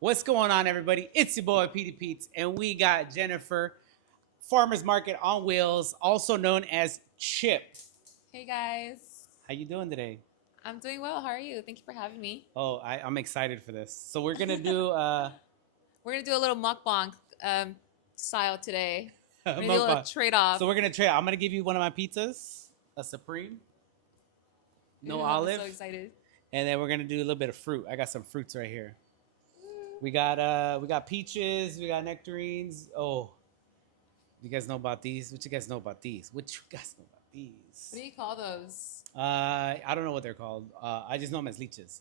What's going on, everybody? It's your boy Petey Pete's, and we got Jennifer, Farmers Market on Wheels, also known as Chip. Hey guys, How you doing today? I'm doing well. How are you? Thank you for having me. I'm excited for this. So we're gonna do We're gonna do a little mukbang style today. We're gonna do a little mukbang. trade off. So we're gonna trade. I'm gonna give you one of my pizzas, a supreme, no I'm olive, so excited. and then we're gonna do a little bit of fruit. I got some fruits right here. We got peaches, we got nectarines. Oh, you guys know about these? What you guys know about these? What you guys know about these? What do you call those? I don't know what they're called. I just know them as leeches.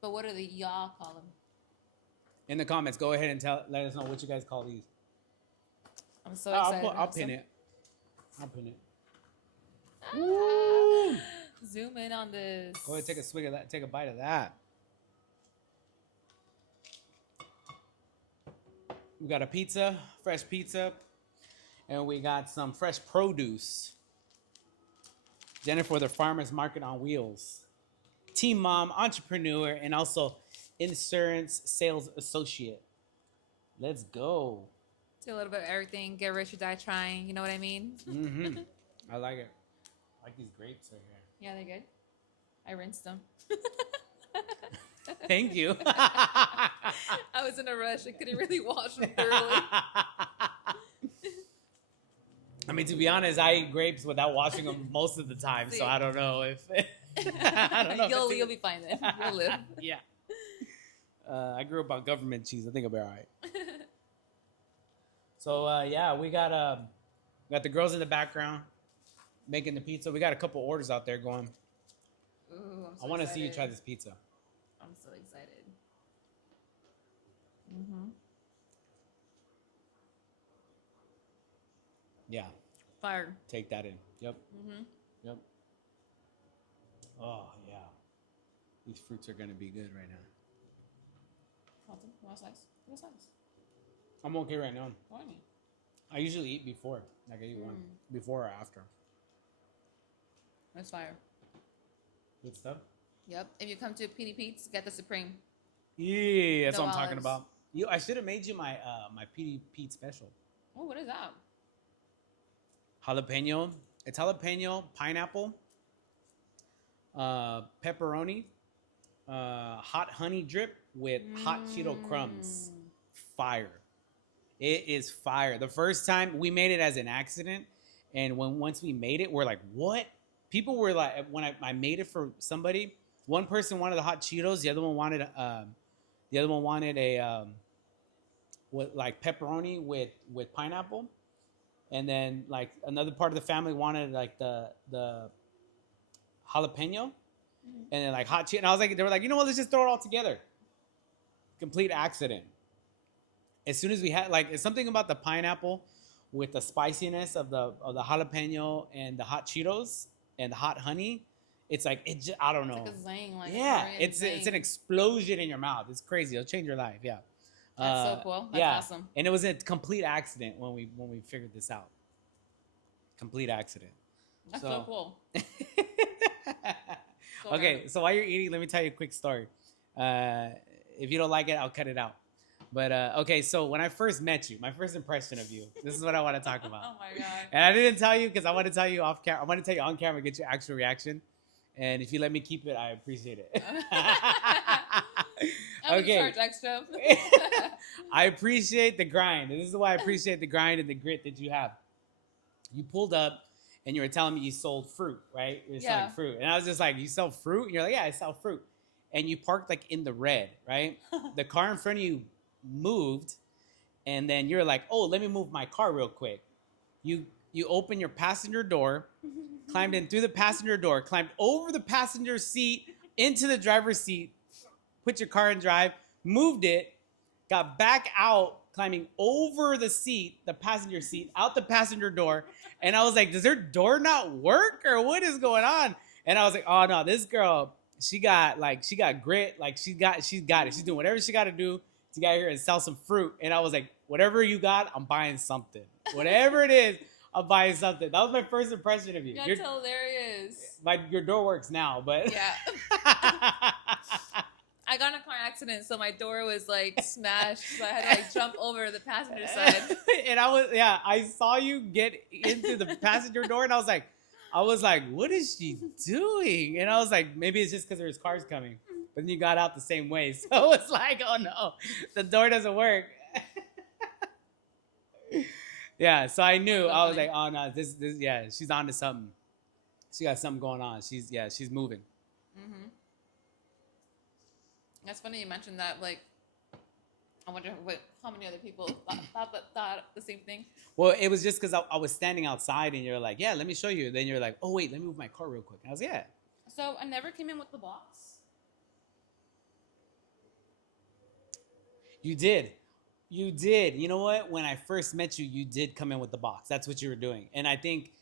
But what do the y'all call them? In the comments, go ahead and let us know what you guys call these. I'm so excited. I'll pin it. I'll pin it. Ah, zoom in on this. Go ahead, take a swig of that. Take a bite of that. We got a pizza, fresh pizza, and we got some fresh produce. Jennifer, the Farmers Market on Wheels, team mom, entrepreneur, and also insurance sales associate. Let's go. Do a little bit of everything. Get rich or die trying. You know what I mean? Mm-hmm. I like it. I like these grapes right here. Yeah, they're good. I rinsed them. Thank you. I was in a rush. I couldn't really wash them thoroughly. I mean, to be honest, I eat grapes without washing them most of the time, so I don't know if I don't know. You'll be fine then. You'll live. Yeah. I grew up on government cheese. I think I'll be all right. So yeah, we got the girls in the background making the pizza. We got a couple orders out there going. Ooh, I'm so I want to see you excited. try this pizza. I'm so excited. Mm-hmm. Yeah, Fire. take that in. Yep, Mm-hmm. yep. Oh yeah, these fruits are gonna be good right now. Walton, you want a slice? Give me a slice. I'm okay right now. Why me? I usually eat before. Like I eat one before or after. That's fire. Good stuff. Yep. If you come to PD Pete's, get the Supreme. Yeah, that's No what I'm talking olives. about. I should have made you my my PD Pete special. Oh, what is that? Jalapeno. It's jalapeno, pineapple, pepperoni, hot honey drip with hot Cheeto crumbs. Fire. It is fire. The first time we made it as an accident, and once we made it, we're like, what? People were like, when I made it for somebody, one person wanted the hot Cheetos, the other one wanted a with like pepperoni with pineapple, and then like another part of the family wanted like the jalapeno, and then like hot Cheetos. And I was like, they were like, you know what? Let's just throw it all together. Complete accident. As soon as we had like, it's something about the pineapple with the spiciness of the jalapeno and the hot Cheetos and the hot honey. It's like I don't know. It's like a zing. Like Yeah, Korean it's an zing. explosion in your mouth. It's crazy. It'll change your life. Yeah. That's so cool. That's yeah. awesome. And it was a complete accident when we figured this out. Complete accident. That's so cool. So Okay, random. so while you're eating, let me tell you a quick story. If you don't like it, I'll cut it out. But okay, so when I first met you, my first impression of you, this is what I want to talk about. Oh my god. And I didn't tell you because I want to tell you off camera. I want to tell you on camera, get your actual reaction. And if you let me keep it, I appreciate it. I'm Okay. gonna charge extra. I appreciate the grind. And this is why I appreciate the grind and the grit that you have. You pulled up and you were telling me you sold fruit, right? You're Yeah. selling fruit. And I was just like, you sell fruit? And you're like, yeah, I sell fruit. And you parked like in the red, right? The car in front of you moved. And then you're like, oh, let me move my car real quick. You open your passenger door, climbed in through the passenger door, climbed over the passenger seat into the driver's seat, put your car in drive, moved it, got back out, climbing over the seat, the passenger seat, out the passenger door. And I was like, does her door not work or what is going on? And I was like, oh no, this girl, she got grit, like she got it. She's doing whatever she got to do to get here and sell some fruit. And I was like, whatever you got, I'm buying something. Whatever it is, I'm buying something. That was my first impression of you. That's hilarious. Your door works now, but Yeah. I I got in a car accident, so my door was like smashed. So I had to like jump over the passenger side. And I saw you get into the passenger door, and I was like, what is she doing? And I was like, maybe it's just because there's cars coming. But then you got out the same way, so it's like, oh no, the door doesn't work. Yeah, so I knew. So I was funny. like, oh no, this, yeah, she's on to something. She got something going on. She's moving. Mm-hmm. That's funny you mentioned that. Like, I wonder how many other people thought the same thing. Well, it was just because I was standing outside, and you're like, yeah, let me show you. Then you're like, oh wait, let me move my car real quick. And I was, yeah. So I never came in with the box. You did. You did. You know what? When I first met you, you did come in with the box. That's what you were doing. And I think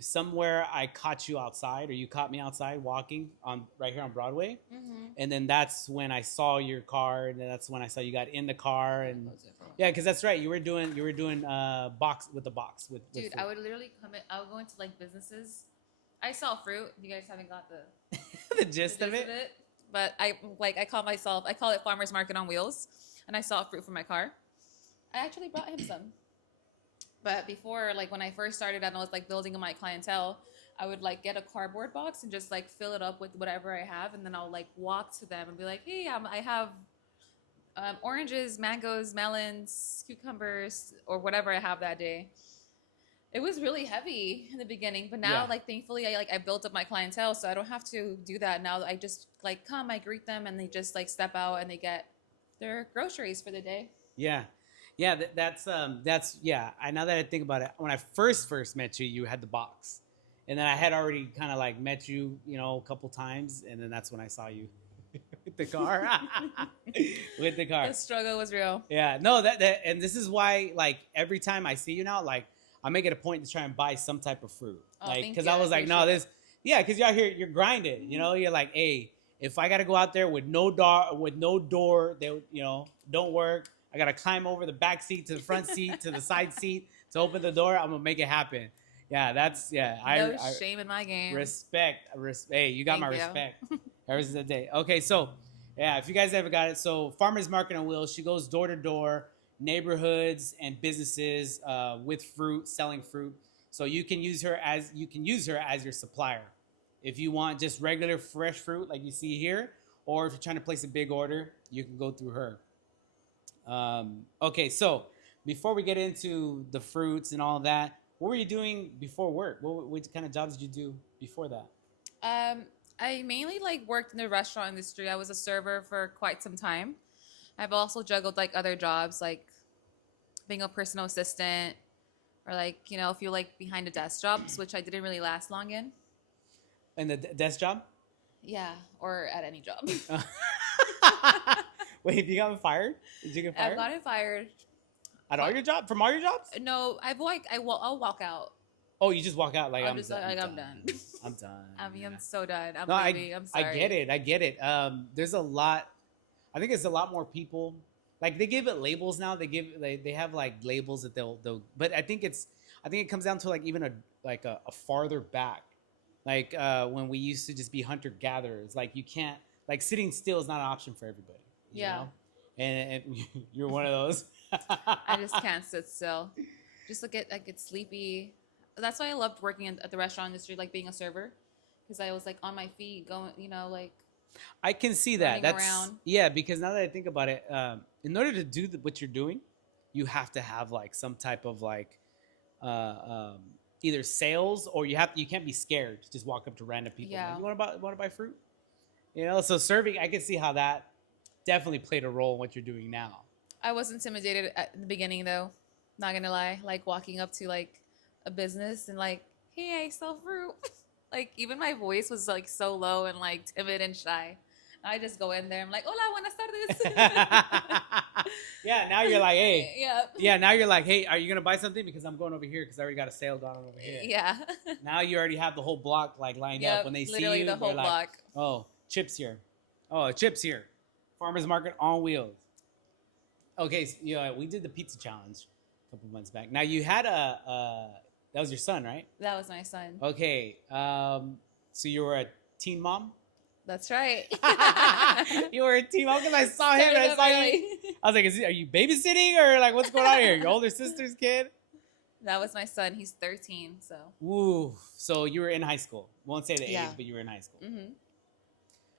somewhere I caught you outside, or you caught me outside walking on right here on Broadway. Mm-hmm. And then that's when I saw your car, and then that's when I saw you got in the car. And Close it for a while. yeah, because that's right. You were doing box with the box with Dude, food. I would literally come in. I would go into like businesses. I sell fruit. You guys haven't got the the gist of it. But I call it farmers market on wheels, and I sell fruit for my car. I actually brought him some. But before, like when I first started and I was like building my clientele, I would like get a cardboard box and just like fill it up with whatever I have, and then I'll like walk to them and be like, hey, I have oranges, mangoes, melons, cucumbers, or whatever I have that day. It was really heavy in the beginning, but now, Yeah. like, thankfully, I built up my clientele, so I don't have to do that now. I just like come, I greet them, and they just like step out and they get their groceries for the day. Yeah. Yeah, that's yeah. I Now that I think about it, when I first met you, you had the box, and then I had already kind of like met you, a couple times, and then that's when I saw you with the car, with the car. The struggle was real. Yeah, no, and this is why, like, every time I see you now, like, I make it a point to try and buy some type of fruit, Oh, like, thank because you. I I was like, no, appreciate because you're out here, you're grinding, you're like, hey, if I gotta go out there with no door, they, don't work. I gotta climb over the back seat to the front seat to the side seat to open the door. I'm gonna make it happen. Yeah, No shame in my game. respect. Hey, you got Thank my you. respect. Every single day. Okay, so yeah, if you guys ever got it, so Farmers Market on Wheels, she goes door to door, neighborhoods and businesses with fruit, selling fruit. So you can use her as your supplier. If you want just regular fresh fruit like you see here, or if you're trying to place a big order, you can go through her. Okay, so before we get into the fruits and all that, what were you doing before work? What kind of jobs did you do before that? I mainly like worked in the restaurant industry. I was a server for quite some time. I've also juggled like other jobs, like being a personal assistant, or like a few like behind the desk jobs, which I didn't really last long in. And the desk job? Yeah, or at any job. Wait, have you gotten fired? Did you get fired? I've gotten fired. From all your jobs? No, I'll walk out. Oh, you just walk out like I'm I'm just done. like I'm done. I'm done. I'm so done. I'm No, leaving. I'm sorry. I get it. There's a lot. I think it's a lot more people. Like they give it labels now. They have like labels that they'll. But I think it comes down to like even a farther back, like when we used to just be hunter gatherers. Like you can't, like, sitting still is not an option for everybody. You Yeah. know? And you're one of those. I just can't sit still. Just I get sleepy. That's why I loved working at the restaurant industry, like being a server, because I was like on my feet, going, like. I can see that. Running around. Yeah, because now that I think about it, in order to do what you're doing, you have to have like some type of like either sales, or you can't be scared to just walk up to random people. Yeah. Like, you want to buy fruit? So serving, I can see how that definitely played a role in what you're doing now. I was intimidated at the beginning, though. Not gonna lie, like walking up to like a business and like, hey, I sell fruit. Like even my voice was like so low and like timid and shy. I just go in there. I'm like, hola, buenas tardes. Yeah, now you're like, hey. Yeah. Yeah, now you're like, hey, are you gonna buy something? Because I'm going over here because I already got a sale going on over here. Yeah. Now you already have the whole block like lined up. When they see literally you, the whole they're like, block. oh, chips here. Oh, chips here. Farmers Market on Wheels. Okay, so, we did the pizza challenge a couple months back. Now you had that was your son, right? That was my son. Okay, so you were a teen mom. That's right. You were a team up because I saw him and I saw you. I was like, are you babysitting or like what's going on here? Your older sister's kid? That was my son. He's 13, so. Woo. So you were in high school. Won't say the Yeah. age, but you were in high school. Mm-hmm.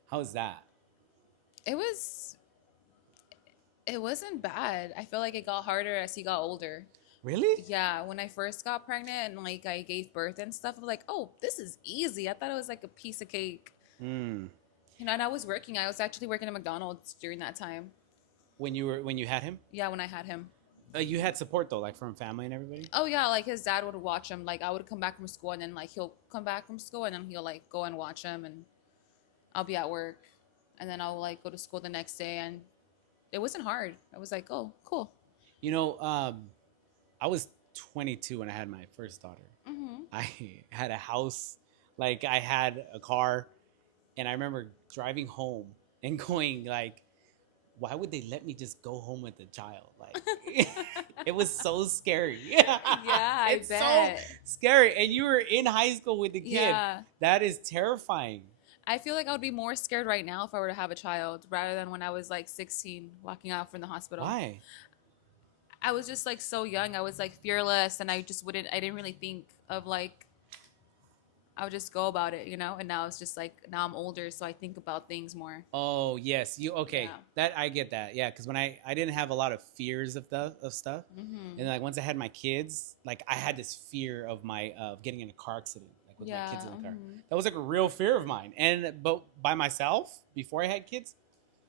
How's that? It wasn't bad. I feel like it got harder as he got older. Really? Yeah, when I first got pregnant and like I gave birth and stuff, I was like, oh, this is easy. I thought it was like a piece of cake. Mm. You know, and I was working. I was actually working at McDonald's during that time. When you had him? Yeah, when I had him. You had support though, like from family and everybody? Oh yeah, like his dad would watch him. Like I would come back from school and then like he'll come back from school and then he'll like go and watch him and I'll be at work and then I'll like go to school the next day and it wasn't hard. I was like, oh, cool. You know, I was 22 when I had my first daughter. Mm-hmm. I had a house, like I had a car, and I remember driving home and going like, why would they let me just go home with the child? Like, it was so scary. Yeah, I it's bet. so scary. And you were in high school with the kid. Yeah. That is terrifying. I feel like I would be more scared right now if I were to have a child rather than when I was like 16 walking out from the hospital. Why? I was just like so young. I was like fearless and I didn't really think of like, I would just go about it, you know? And now it's just like, now I'm older, so I think about things more. Oh, yes. Okay. Yeah. That I get that. Yeah, because when I didn't have a lot of fears of stuff. Mm-hmm. And like once I had my kids, like I had this fear of getting in a car accident, like with my kids in the car. Mhm. That was like a real fear of mine. But by myself before I had kids,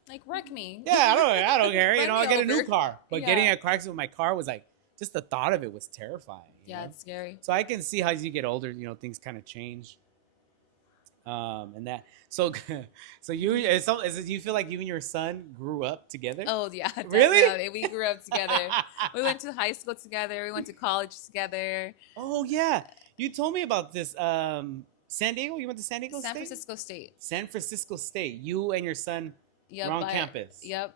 Like, wreck me. yeah, I don't care. You Run know, me I'll get a new over. car. But Yeah. getting in a car accident with my car was like, just the thought of it was terrifying. you Yeah, know? it's scary. So I can see how as you get older, you know, things kind of change. And that so you you feel like you and your son grew up together? Oh, yeah. Really? Definitely. We grew up together. We went to high school together. We went to college together. Oh yeah, you told me about this. San Diego. You went to San Diego San State? Francisco State. San Francisco State. You and your son Yep, were on campus. Yep.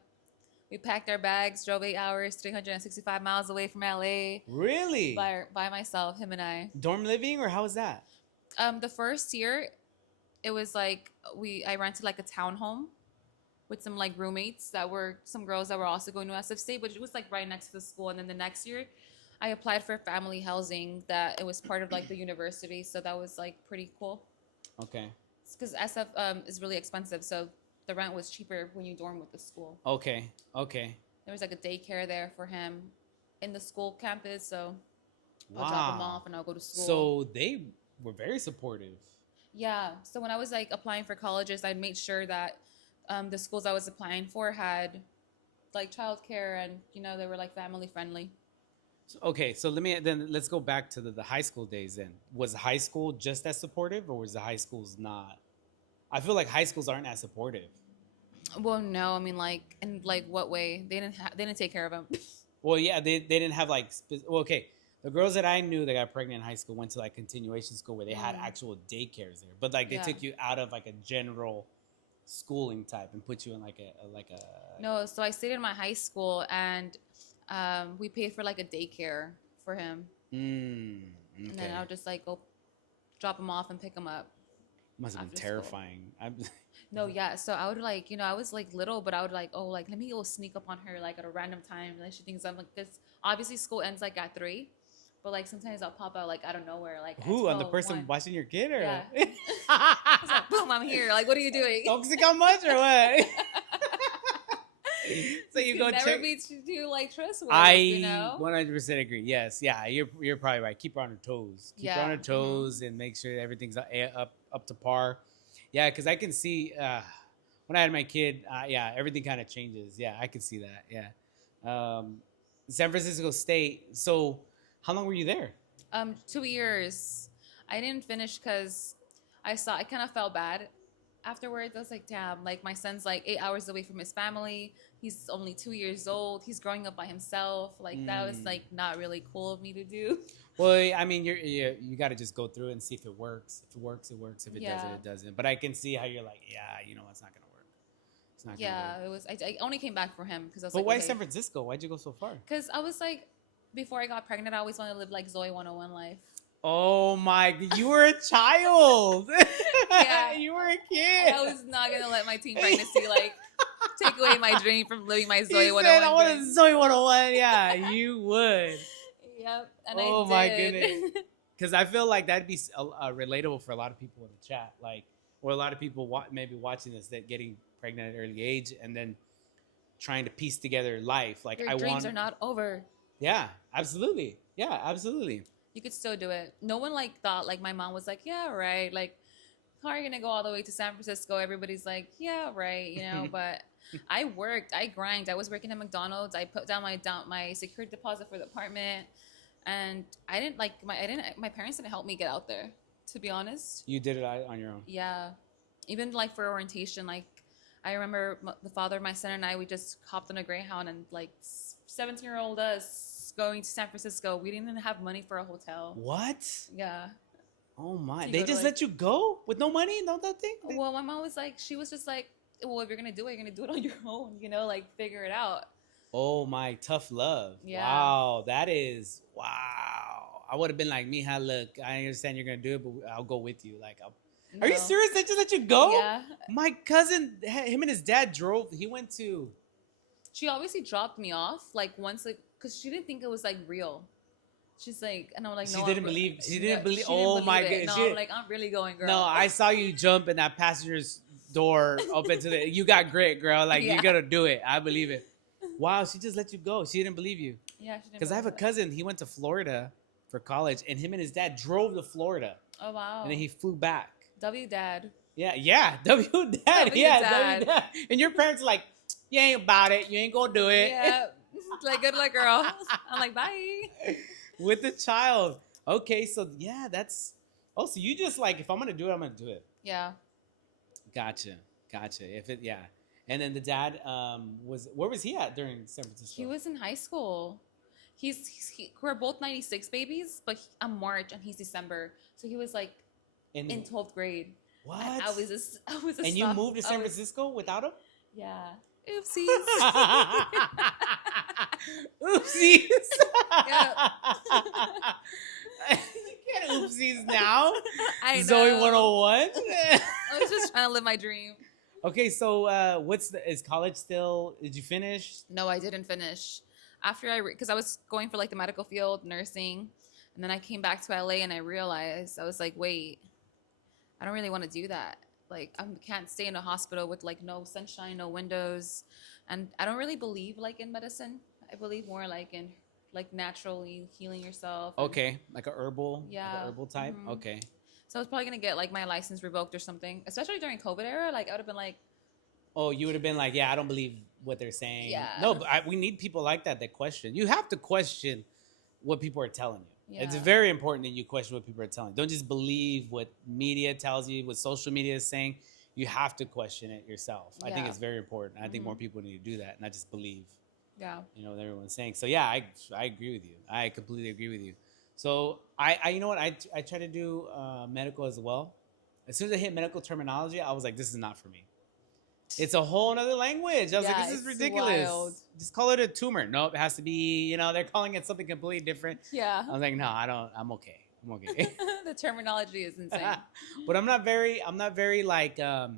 We packed our bags, drove 8 hours, 365 miles away from LA Really? by myself, him and I. Dorm living, or how was that? The first year, it was like I rented like a townhome with some like roommates that were some girls that were also going to SF State, but it was like right next to the school. And then the next year, I applied for family housing that it was part of like the university, so that was like pretty cool. Okay. Because SF is really expensive, so the rent was cheaper when you dorm with the school. Okay. Okay. There was like a daycare there for him in the school campus, so Wow. I'll drop him off and I'll go to school. So they were very supportive. Yeah. So when I was like applying for colleges, I made sure that the schools I was applying for had like childcare and they were like family friendly. Okay, so let's go back to the high school days. Then was high school just as supportive, or was the high schools not? I feel like high schools aren't as supportive. Well, no, I mean like in like what way? They didn't take care of them. Well, yeah, they didn't have like okay. The girls that I knew that got pregnant in high school went to like continuation school where they had actual daycares there, but like they took you out of like a general schooling type and put you in like a. No, so I stayed in my high school and we paid for like a daycare for him, Okay. and then I would just like go drop him off and pick him up. Must have been after school. terrifying. No, yeah. So I would like, I was like little, but I would like, oh, like let me go sneak up on her like at a random time. Like she thinks I'm like this. Obviously, school ends like at 3, but like sometimes I'll pop out like out of nowhere, like Who at on the 12, person 1. watching your kid, or? Yeah. I was like, boom, I'm here. Like, what are you doing? Toxic how much or what? So you go never check. be too like trustworthy. I 100% agree. Yes, yeah, you're probably right. Keep her on her toes. Keep her on her Yeah, toes and make sure everything's up to par. Yeah, because I can see when I had my kid. Yeah, everything kind of changes. Yeah, I can see that. Yeah, San Francisco State. So, how long were you there? 2 years. I didn't finish because I kind of felt bad afterwards. I was like, damn, like my son's like 8 hours away from his family. He's only 2 years old. He's growing up by himself. Like that was like not really cool of me to do. Well, I mean, you got to just go through it and see if it works. If it works, it works. If it doesn't, it doesn't. But I can see how you're like, yeah, it's not gonna work. It's not. Yeah, gonna work. it was. I only came back for him because I was But like, why okay. San Francisco? Why'd you go so far? Because I was like, before I got pregnant, I always wanted to live like Zoe 101 life. Oh my! You were a child. Yeah. You were a kid. I was not gonna let my teen pregnancy like take away my dream from living my He Zoe said, 101 "I want a dream. Zoe 101." Yeah, you would. Yep, and Oh I my did. goodness. Because I feel like that'd be relatable for a lot of people in the chat, like, or a lot of people maybe watching this that getting pregnant at an early age and then trying to piece together life. Like, Your I dreams want. are not over. Yeah, absolutely. Yeah, absolutely. You could still do it. No one like thought like my mom was like, yeah, right. Like, how are you gonna go all the way to San Francisco? Everybody's like, yeah, right. You know, but I worked, I grind. I was working at McDonald's. I put down my security deposit for the apartment, and I didn't like my parents didn't help me get out there. To be honest, You did it on your own. yeah. Even like for orientation, like I remember the father of my son and I, we just hopped on a Greyhound and like 17-year-old us going to San Francisco. We didn't even have money for a hotel. What? Yeah. Oh my! So you They go to, just like- let you go with no money, no nothing. Well, my mom was like, she was just like, well, if you're gonna do it, you're gonna do it on your own. You know, like figure it out. Oh my, tough love. Yeah. Wow, that is wow. I would have been like, Mija, look, I understand you're gonna do it, but I'll go with you. Like, are you No. serious? They just let you go? Yeah. My cousin, him and his dad drove. He went to. She obviously dropped me off like once, like, cause she didn't think it was like real. She's like, and I'm like, no, She didn't believe. She didn't believe. Oh my it. goodness. No, I'm like, I'm really going, girl. No, I saw you jump in that passenger's door open to the. You got grit, girl. Like Yeah. you're gonna do it. I believe it. Wow, she just let you go. She didn't believe you. Yeah, she didn't. Because I have a believe it. cousin. He went to Florida for college, and him and his dad drove to Florida, Oh wow. and then he flew back. W dad. Yeah. W dad. W Yeah, dad. W dad. And your parents are like, you ain't about it. You ain't gonna do it. Yeah. Like good luck, girl. I'm like, bye. With the child. Okay, so yeah, that's. Oh, so you just like, if I'm gonna do it, I'm gonna do it. Yeah. Gotcha. If it, yeah. And then the dad where was he at during San Francisco? He was in high school. We're both 96 babies, but I'm March and he's December. So he was like in 12th grade. What? And I was a and you moved to San Francisco without him? Yeah. Oopsies. Oopsies. Yeah. You can't oopsies now. I know. Zoe 101. I was just trying to live my dream. Okay, so is college still? Did you finish? No, I didn't finish. After because I was going for like the medical field, nursing, and then I came back to LA and I realized I was like, wait, I don't really want to do that. Like I can't stay in a hospital with like no sunshine, no windows, and I don't really believe like in medicine. I believe more like in like naturally healing yourself. Okay, like a herbal, Yeah. like a herbal type. Mhm. Okay. So I was probably gonna get like my license revoked or something, especially during COVID era. Like I would have been like, Oh, you would have been like, yeah, I don't believe what they're saying. Yeah. No, but we need people like that question. You have to question what people are telling you. It's Yeah. very important that you question what people are telling you. Don't just believe what media tells you, what social media is saying. You have to question it yourself. I think Yeah. it's very important. I think Mhm. more people need to do that, not just believe, yeah, what everyone's saying. So yeah, I agree with you. I completely agree with you. So I you know what, I try to do medical as well. As soon as I hit medical terminology, I was like, this is not for me. It's a whole nother language. I was like, Yeah, this is it's ridiculous. wild. Just call it a tumor. Nope, it has to be, they're calling it something completely different. yeah. I was like, no, I'm okay. I'm okay. The terminology is insane. But I'm not very like, I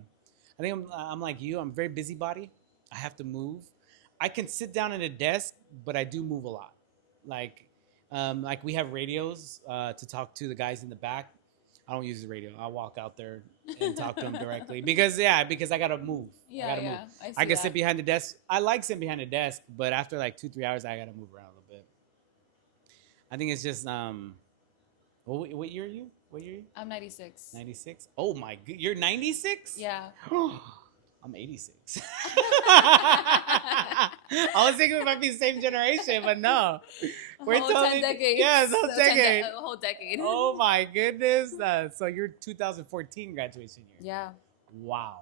think I'm like you. I'm very busybody. I have to move. I can sit down at a desk, but I do move a lot. Like we have radios to talk to the guys in the back. I don't use the radio. I walk out there and talk to them directly because I gotta move. Yeah, I gotta yeah. move. See I can that. sit behind the desk. I like sitting behind the desk, but after like 2-3 hours, I gotta move around a little bit. I think it's just what year are you? What year are you? I'm 96. 96. Oh my god, you're 96? Yeah. I'm 86. I was thinking we might be the same generation, but no. We're a whole 10 totally- decades. Yeah, it's a whole 10 decade. a whole decade. Oh my goodness. So you're 2014 graduation year. Yeah. Wow.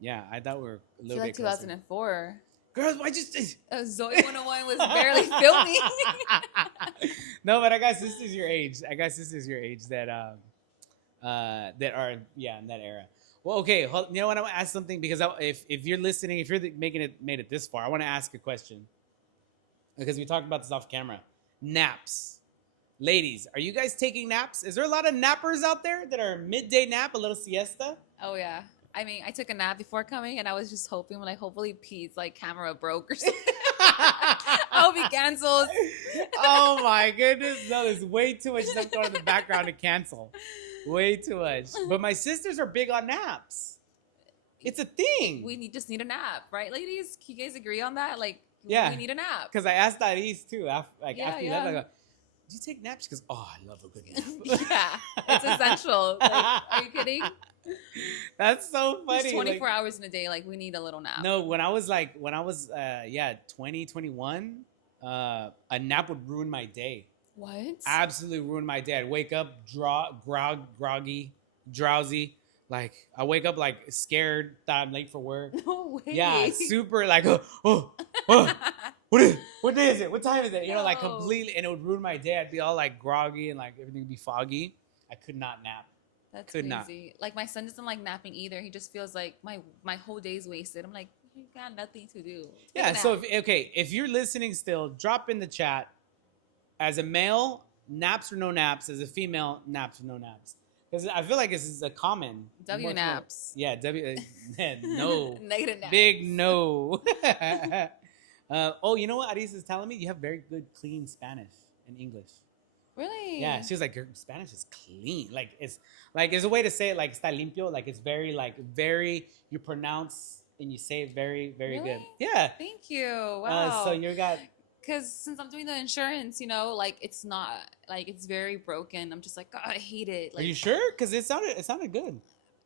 Yeah, I thought we were a I feel little like bit closer. 2004. Girls, I just Zoe 101 was barely filming. No, but I got sisters your age. That that are in that era. Well, okay. You know what? I want to ask something because if you're listening, if you're made it this far, I want to ask a question because we talked about this off camera. Naps. Ladies, are you guys taking naps? Is there a lot of nappers out there that are midday nap, a little siesta? Oh yeah. I mean, I took a nap before coming, and I was just hoping, like, hopefully Pete's like camera broke or something. I hope he cancels. Oh my goodness. No, there's way too much stuff going on in the background to cancel. Way too much. But my sisters are big on naps. It's a thing. We just need a nap, right, ladies? Can you guys agree on that? Like, Yeah. we need a nap. Because I asked Aris too. After Yeah, you yeah. left, I go, do you take naps? She goes, oh, I love a good nap. Yeah, it's essential. Like, are you kidding? That's so funny. There's 24 like, hours in a day. Like, we need a little nap. No, when I was 20, 21, a nap would ruin my day. What? Absolutely ruin my day. I'd wake up groggy, drowsy. Like, I wake up like scared, thought I'm late for work. No way. Yeah, super like, oh, what day is it? What time is it? You know, like No. completely, and it would ruin my day. I'd be all like groggy and like everything would be foggy. I could not nap. That's Could crazy. not. Like, my son doesn't like napping either. He just feels like my whole day's wasted. I'm like, you got nothing to do. Take a Yeah, so nap. if you're listening still, drop in the chat. As a male, naps or no naps. As a female, naps or no naps. Because I feel like this is a common. W much naps. More, no. Negative naps. Big no. Oh, you know what Aris is telling me? You have very good, clean Spanish and English. Really? Yeah, she was like, your Spanish is clean. Like, it's a way to say it, like, está limpio. Like, it's very, you pronounce and you say it very, very good. Really? Yeah. Thank you. Wow. So you got... Because since I'm doing the insurance, you know, like, it's not, like, it's very broken. I'm just like, God, I hate it. Like, Are you sure? Because it sounded good.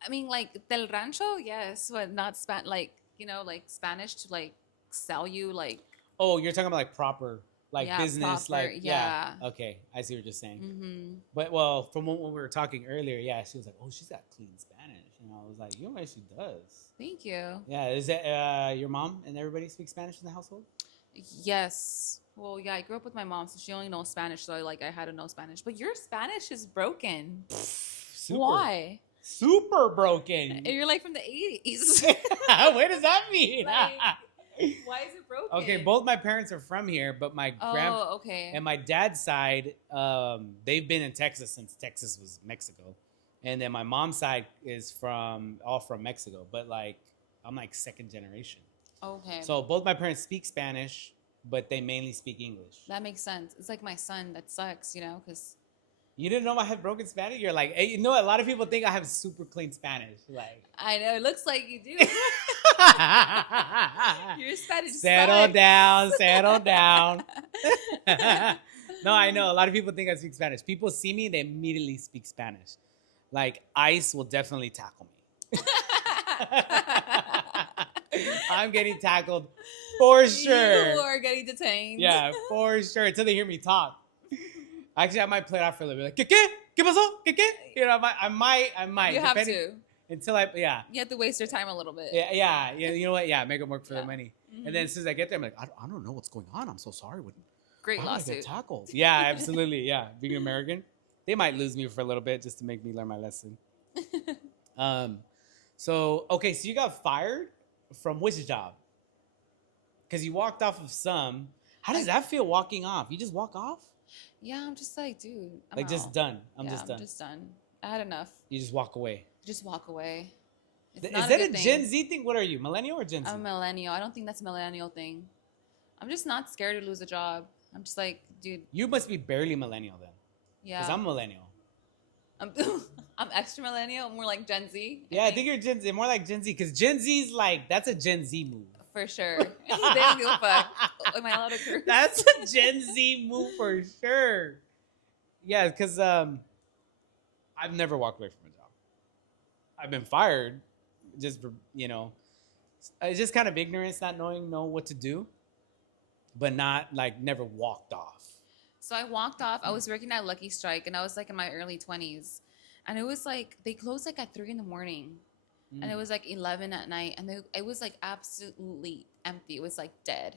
I mean, like, Del Rancho, yes, but not like, you know, like, Spanish to, like, sell you, like, Oh, you're talking about like proper, like Yeah, business, proper, like yeah. Okay, I see what you're saying. mm-hmm. But well, from when we were talking earlier, yeah, she was like, "Oh, she's got clean Spanish." You know, I was like, "You know what she does?" Thank you. Yeah, is that your mom and everybody speak Spanish in the household? Yes. Well, yeah, I grew up with my mom, so she only knows Spanish, so I had to know Spanish. But your Spanish is broken. Super, Why? super broken. And you're like from the 80s. What does that mean? Like, why is it broken? Okay, both my parents are from here, but my Oh, okay. and my dad's side, they've been in Texas since Texas was Mexico, and then my mom's side is all from Mexico. But like, I'm like second generation. Okay. So both my parents speak Spanish, but they mainly speak English. That makes sense. It's like my son. That sucks, you know, because You didn't know I had broken Spanish? You're like, hey, you know, a lot of people think I have super clean Spanish. Like, I know it looks like you do. Your Spanish settle sucks. down, settle down. No, I know. A lot of people think I speak Spanish. People see me, they immediately speak Spanish. Like, ICE will definitely tackle me. I'm getting tackled for sure. You are getting detained. Yeah, for sure. Until they hear me talk. Actually, I might play it off for a little bit. Like, ¿qué? ¿Qué pasó? ¿Qué? You know, I might. You have depending- to. Until yeah. You have to waste your time a little bit. Yeah. You know what? Yeah, make them work for Yeah. the money. Mhm. And then as soon as I get there, I'm like, I don't know what's going on. I'm so sorry. Great Why would I get lawsuit. tackled? Yeah, absolutely. Yeah, being American, they might lose me for a little bit just to make me learn my lesson. So you got fired from which job? Because you walked off of some. How does that feel walking off? You just walk off? Yeah, I'm just like, dude. I'm Like just out. done. I'm Yeah, just done. I'm just done. I had enough. You just walk away. Just walk away. It's Is not that good a thing. Gen Z thing? What are you, millennial or Gen Z? I'm a millennial. I don't think that's a millennial thing. I'm just not scared to lose a job. I'm just like, dude, You must be barely millennial then. Because yeah. I'm millennial. I'm, I'm extra millennial, more like Gen Z. Yeah, I think you're Gen Z, more like Gen Z. Because Gen Z's like, that's a Gen Z move. for sure. They don't give a fuck. Am I allowed to curse? That's a Gen Z move for sure. Yeah, because I've never walked away from a job. I've been fired, just for, it's just kind of ignorance, not knowing what to do, but not like never walked off. So I walked off. I was working at Lucky Strike, and I was like in my early 20s, and it was like they closed like at 3 in the morning. And it was like 11 at night, and it was like absolutely empty. It was like dead,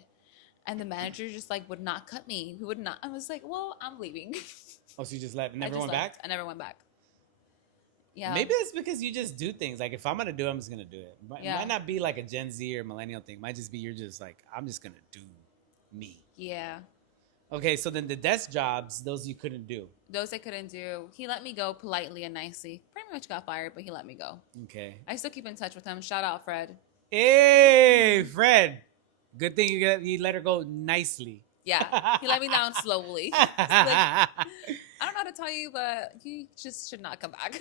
and the manager just like would not cut me. He would not. I was like, "Well, I'm leaving." Oh, so you just left, I never just went left. back? I never went back. Yeah, Maybe it's because you just do things. Like if I'm gonna do it, I'm just gonna do it. It Yeah. might not be like a Gen Z or millennial thing. It might just be you're just like, I'm just gonna do me. Yeah, Okay, so then the desk jobs, those you couldn't do. Those I couldn't do. He let me go politely and nicely. Pretty much got fired, but he let me go. Okay. I still keep in touch with him. Shout out Fred. Hey, Fred. Good thing you let her go nicely. Yeah, he let me down slowly. Like, I don't know how to tell you, but you just should not come back.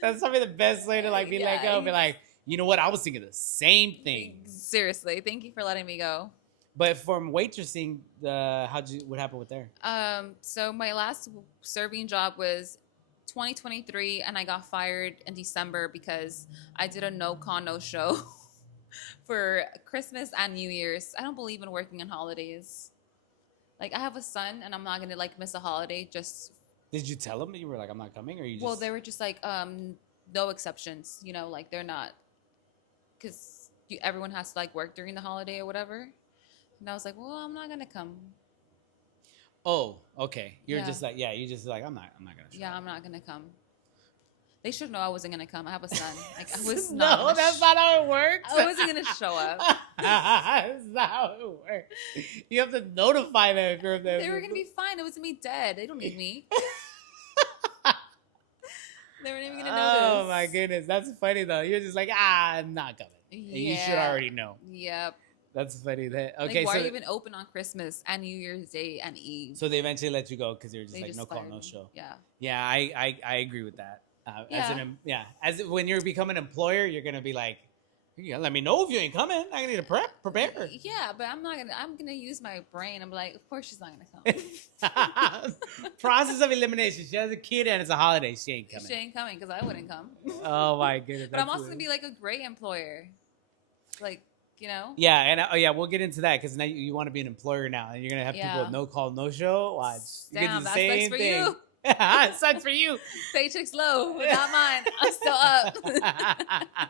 That's probably the best way to like be let go. Be like, you know what? I was thinking the same thing. Seriously, thank you for letting me go. But from waitressing, what happened with there? So my last serving job was 2023, and I got fired in December because I did a no con no show for Christmas and New Year's. I don't believe in working on holidays. Like I have a son, and I'm not gonna like miss a holiday. Just Did you tell them you were like, I'm not coming, or you just? well, they were just like no exceptions. You know, like they're not because everyone has to like work during the holiday or whatever. And I was like, well, I'm not gonna come. Oh, okay. You're Yeah. just like, you're just like, I'm not gonna. Show Yeah, up. I'm not gonna come. They should know I wasn't gonna come. I have a son. Like I was No, not. gonna that's not how it works. I wasn't gonna show up. That's not how it works. You have to notify them if you're there. They were gonna be fine. It was me dead. They don't need me. They weren't even gonna notice. Oh my goodness, that's funny though. You're just like, I'm not coming. And you should Yeah. already know. Yep. That's funny. That Like, okay. why are so you even open on Christmas and New Year's Day and Eve? so they eventually let you go because you're just They like just no call, fired no me. show. Yeah. Yeah, I agree with that. Yeah. As when you become an employer, you're gonna be like, you gotta let me know if you ain't coming. I need to prepare. Yeah, but I'm gonna use my brain. I'm like, of course she's not gonna come. Process of elimination. She has a kid and it's a holiday. She ain't coming. She ain't coming because I wouldn't come. Oh my goodness. But I'm that's also gonna weird. be like a great employer. Like, you know? Yeah, and we'll get into that because now you want to be an employer now, and you're gonna have people Yeah. with no call, no show. Watch, you get Damn, the that same sucks for thing. you. It sucks for you. Paycheck's low, but not mine. I'm still up.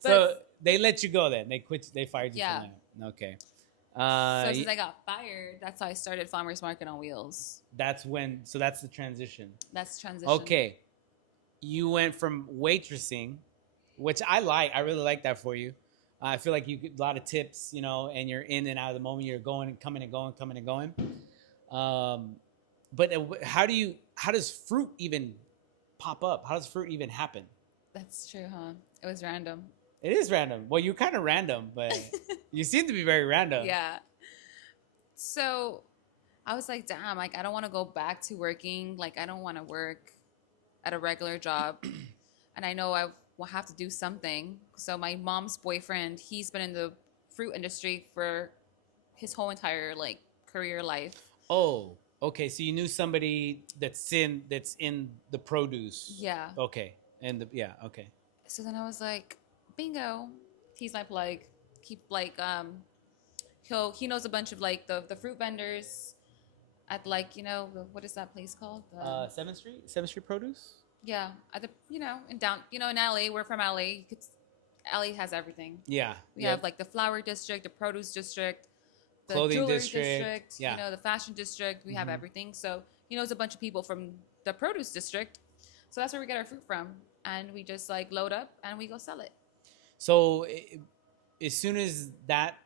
So they let you go then. They quit. They fired you. Yeah. From there. Okay. So since I got fired, that's how I started Farmers Market on Wheels. That's when. So that's the transition. That's transition. Okay. You went from waitressing, which I like. I really like that for you. I feel like you get a lot of tips, you know, and you're in and out of the moment. You're going and coming and going, coming and going. But how does fruit even pop up? How does fruit even happen? That's true, huh? It was random. It is random. Well, you're kind of random, but you seem to be very random. Yeah. So I was like, damn, like I don't want to go back to working. Like I don't want to work at a regular job. And I know I will have to do something. So my mom's boyfriend, he's been in the fruit industry for his whole entire like career life. Oh, okay. So you knew somebody that's in the produce. Yeah. Okay. And okay. So then I was like, bingo. He's my plug. He like he knows a bunch of like the fruit vendors at like, you know, what is that place called? 7th Street? 7th Street Produce? Yeah, at the in LA. We're from LA. LA has everything. Yeah. We have like the flower district, the produce district, the Clothing jewelry district, yeah. You know, the fashion district. We have Mhm. everything. So he knows a bunch of people from the produce district. So that's where we get our fruit from, and we just like load up and we go sell it. So as soon as that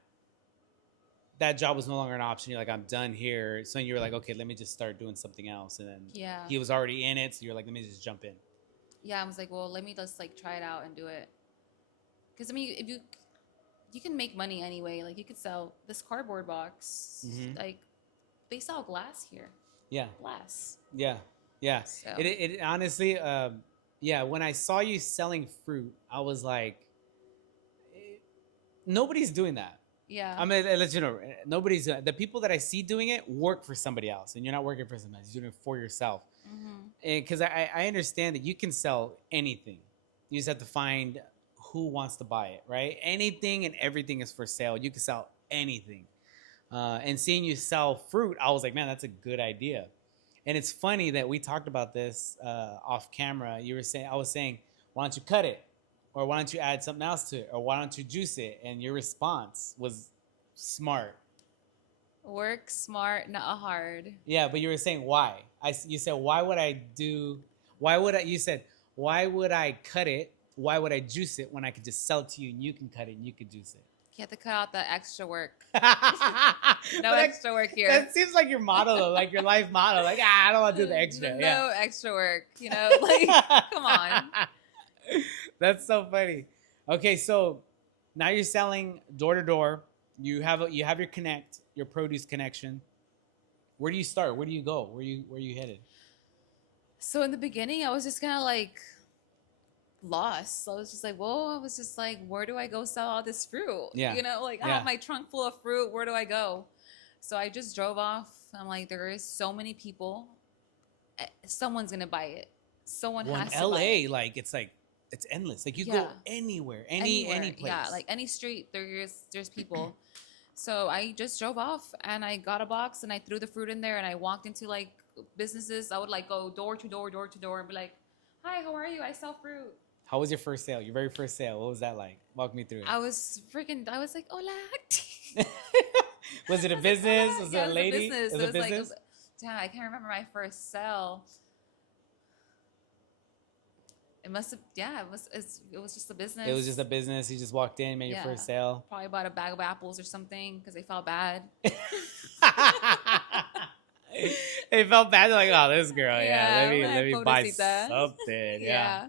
job was no longer an option, you're like, I'm done here. So you were like, okay, let me just start doing something else. And then Yeah. he was already in it. So you're like, let me just jump in. Yeah, I was like, well, let me just like try it out and do it. Because I mean, if you can make money anyway. Like you could sell this cardboard box. Mhm. Like they sell glass here. Yeah. Glass. Yeah. Yeah. So It honestly, yeah, when I saw you selling fruit, I was like, nobody's doing that. yeah. I mean, I'll let you know, nobody's the people that I see doing it work for somebody else, and you're not working for somebody else. You're doing it for yourself. Mm-hmm. And because I understand that you can sell anything, you just have to find who wants to buy it, right? Anything and everything is for sale. You can sell anything. And seeing you sell fruit, I was like, man, that's a good idea. And it's funny that we talked about this off camera. I was saying, why don't you cut it? Or why don't you add something else to it? Or why don't you juice it? And your response was smart. Work smart, not hard. Yeah, but you were saying why? You said, you said, why would I cut it? Why would I juice it when I could just sell it to you and you can cut it and you could juice it? You have to cut out that extra work. No No extra work here. That seems like your motto, though, like your life motto. Like, I don't want to do the extra. No Yeah. extra work. You know, like, come on. That's so funny. Okay, so now you're selling door to door. You have your connect, your produce connection. Where do you start? Where do you go? Where you headed? So in the beginning, I was just kind of like lost. So I was just like, whoa, I was just like, where do I go sell all this fruit? Yeah. You know, like I Yeah. have my trunk full of fruit. Where do I go? So I just drove off. I'm like, there is so many people. Someone's going to buy it. Someone Well, in has to buy LA, it. like it's endless. Like you go Yeah. anywhere, any place. Yeah, like any street, there's people. So I just drove off and I got a box and I threw the fruit in there and I walked into like businesses. I would like go door to door and be like, "Hi, how are you? I sell fruit." How was your first sale? Your very first sale. What was that like? Walk me through it. I was like, "Hola." Was it a I was like, business? "Hola." Was Yeah, it a lady? It was It was a business? like, damn, I can't remember my first sale. It must have, yeah, it was just a business. It was just a business. You just walked in, made your Yeah. first sale. Probably bought a bag of apples or something because they felt bad. They felt bad. They're like, oh, this girl, Yeah, let me buy pobrecita. something. Yeah.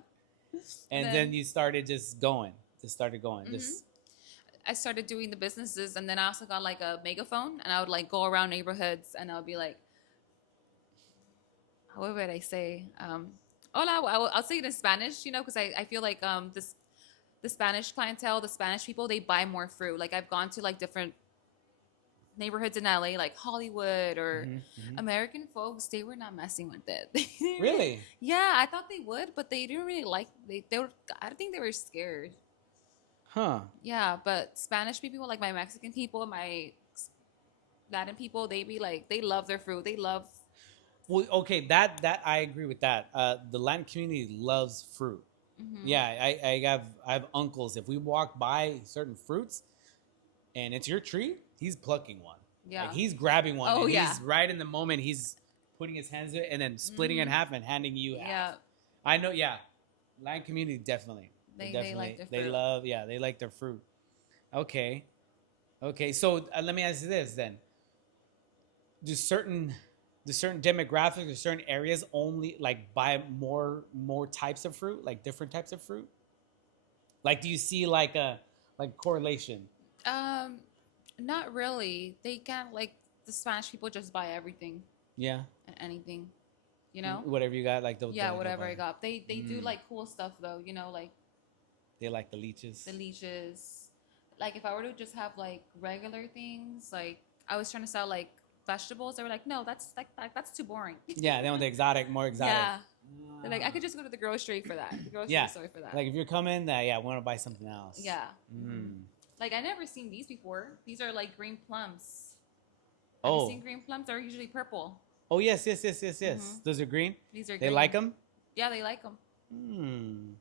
And then you started just going. Just I started doing the businesses, and then I also got like a megaphone, and I would like go around neighborhoods, and I would be like, what would I say? Hola, I'll say it in Spanish, you know, because I feel like the Spanish clientele, the Spanish people, they buy more fruit. Like I've gone to like different neighborhoods in LA, like Hollywood or American folks, they were not messing with it. They didn't Really? Yeah, I thought they would, but they didn't really like. They were. I think they were scared. Huh. Yeah, but Spanish people, like my Mexican people, my Latin people, they be like, they love their fruit. They love. Well, okay, that I agree with that. The Latin community loves fruit. Mhm. Yeah, I have uncles. If we walk by certain fruits, and it's your tree, he's plucking one. Yeah. Like, he's grabbing one. Oh, and yeah. He's right in the moment. He's putting his hands to it and then splitting it in Mhm. half and handing you half. Yeah. I know. Yeah, Latin community definitely. They definitely like their they fruit. love. Yeah, they like their fruit. Okay. So let me ask you this then: Do certain demographics or certain areas only like buy more types of fruit, like different types of fruit? Like, do you see like a correlation? Not really. They can't like the Spanish people just buy everything Yeah. and anything, you know. Whatever you got, like those. Yeah, whatever I got. They do Mm. like cool stuff though, you know, like They like the leeches. the leeches. Like if I were to just have like regular things, like I was trying to sell like vegetables, they were like, no, that's that's too boring. Yeah, they want the exotic, more exotic. Yeah. They're like, I could just go to the grocery for that. The grocery Yeah. store for that. Like if you're coming, I want to buy something else. yeah. Mm. Like I never seen these before. These are like green plums. Have Oh. you seen green plums? They're usually purple. Oh yes. Mhm. Those are green. These are They green. like them. Yeah, they like them. Hmm.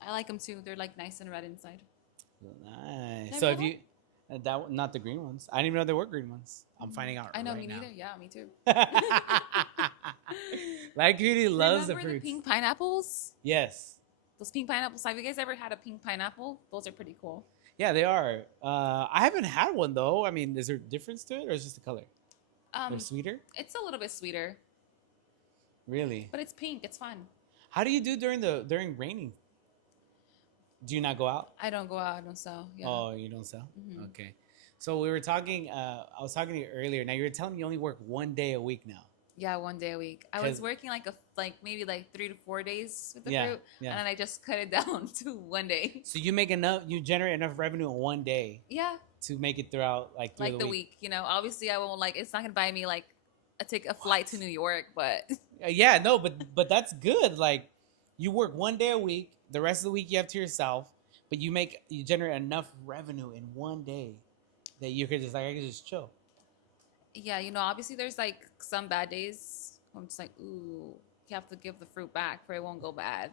I like them too. They're like nice and red inside. Nice. Never So if had you that not the green ones. I didn't even know there were green ones. I'm finding out. I know, right me now. neither. Yeah, me too. Like community loves Remember the fruits. pink pineapples? Yes. Those pink pineapples. Have you guys ever had a pink pineapple? Those are pretty cool. Yeah, they are. I haven't had one though. I mean, is there a difference to it, or is it just the color? They're sweeter. It's a little bit sweeter, Really? but it's pink. It's fun. How do you do during raining? Do you not go out? I don't go out. I don't sell. Yeah. Oh, you don't sell? Mhm. Okay. So we were talking, I was talking to you earlier. Now you were telling me you only work 1 day a week now. Yeah, 1 day a week. I 'Cause- was working like maybe like 3 to 4 days with the Yeah, fruit, yeah. and then I just cut it down to 1 day. So you generate enough revenue in 1 day Yeah, to make it throughout through like the week. You know, obviously I won't like. It's not gonna buy me like a flight to New York, but Yeah, no, but that's good. Like you work 1 day a week, the rest of the week you have to yourself, but you generate enough revenue in 1 day that you could just I could just chill. yeah, you know, obviously there's like some bad days. I'm just like, ooh, you have to give the fruit back, or it won't go bad.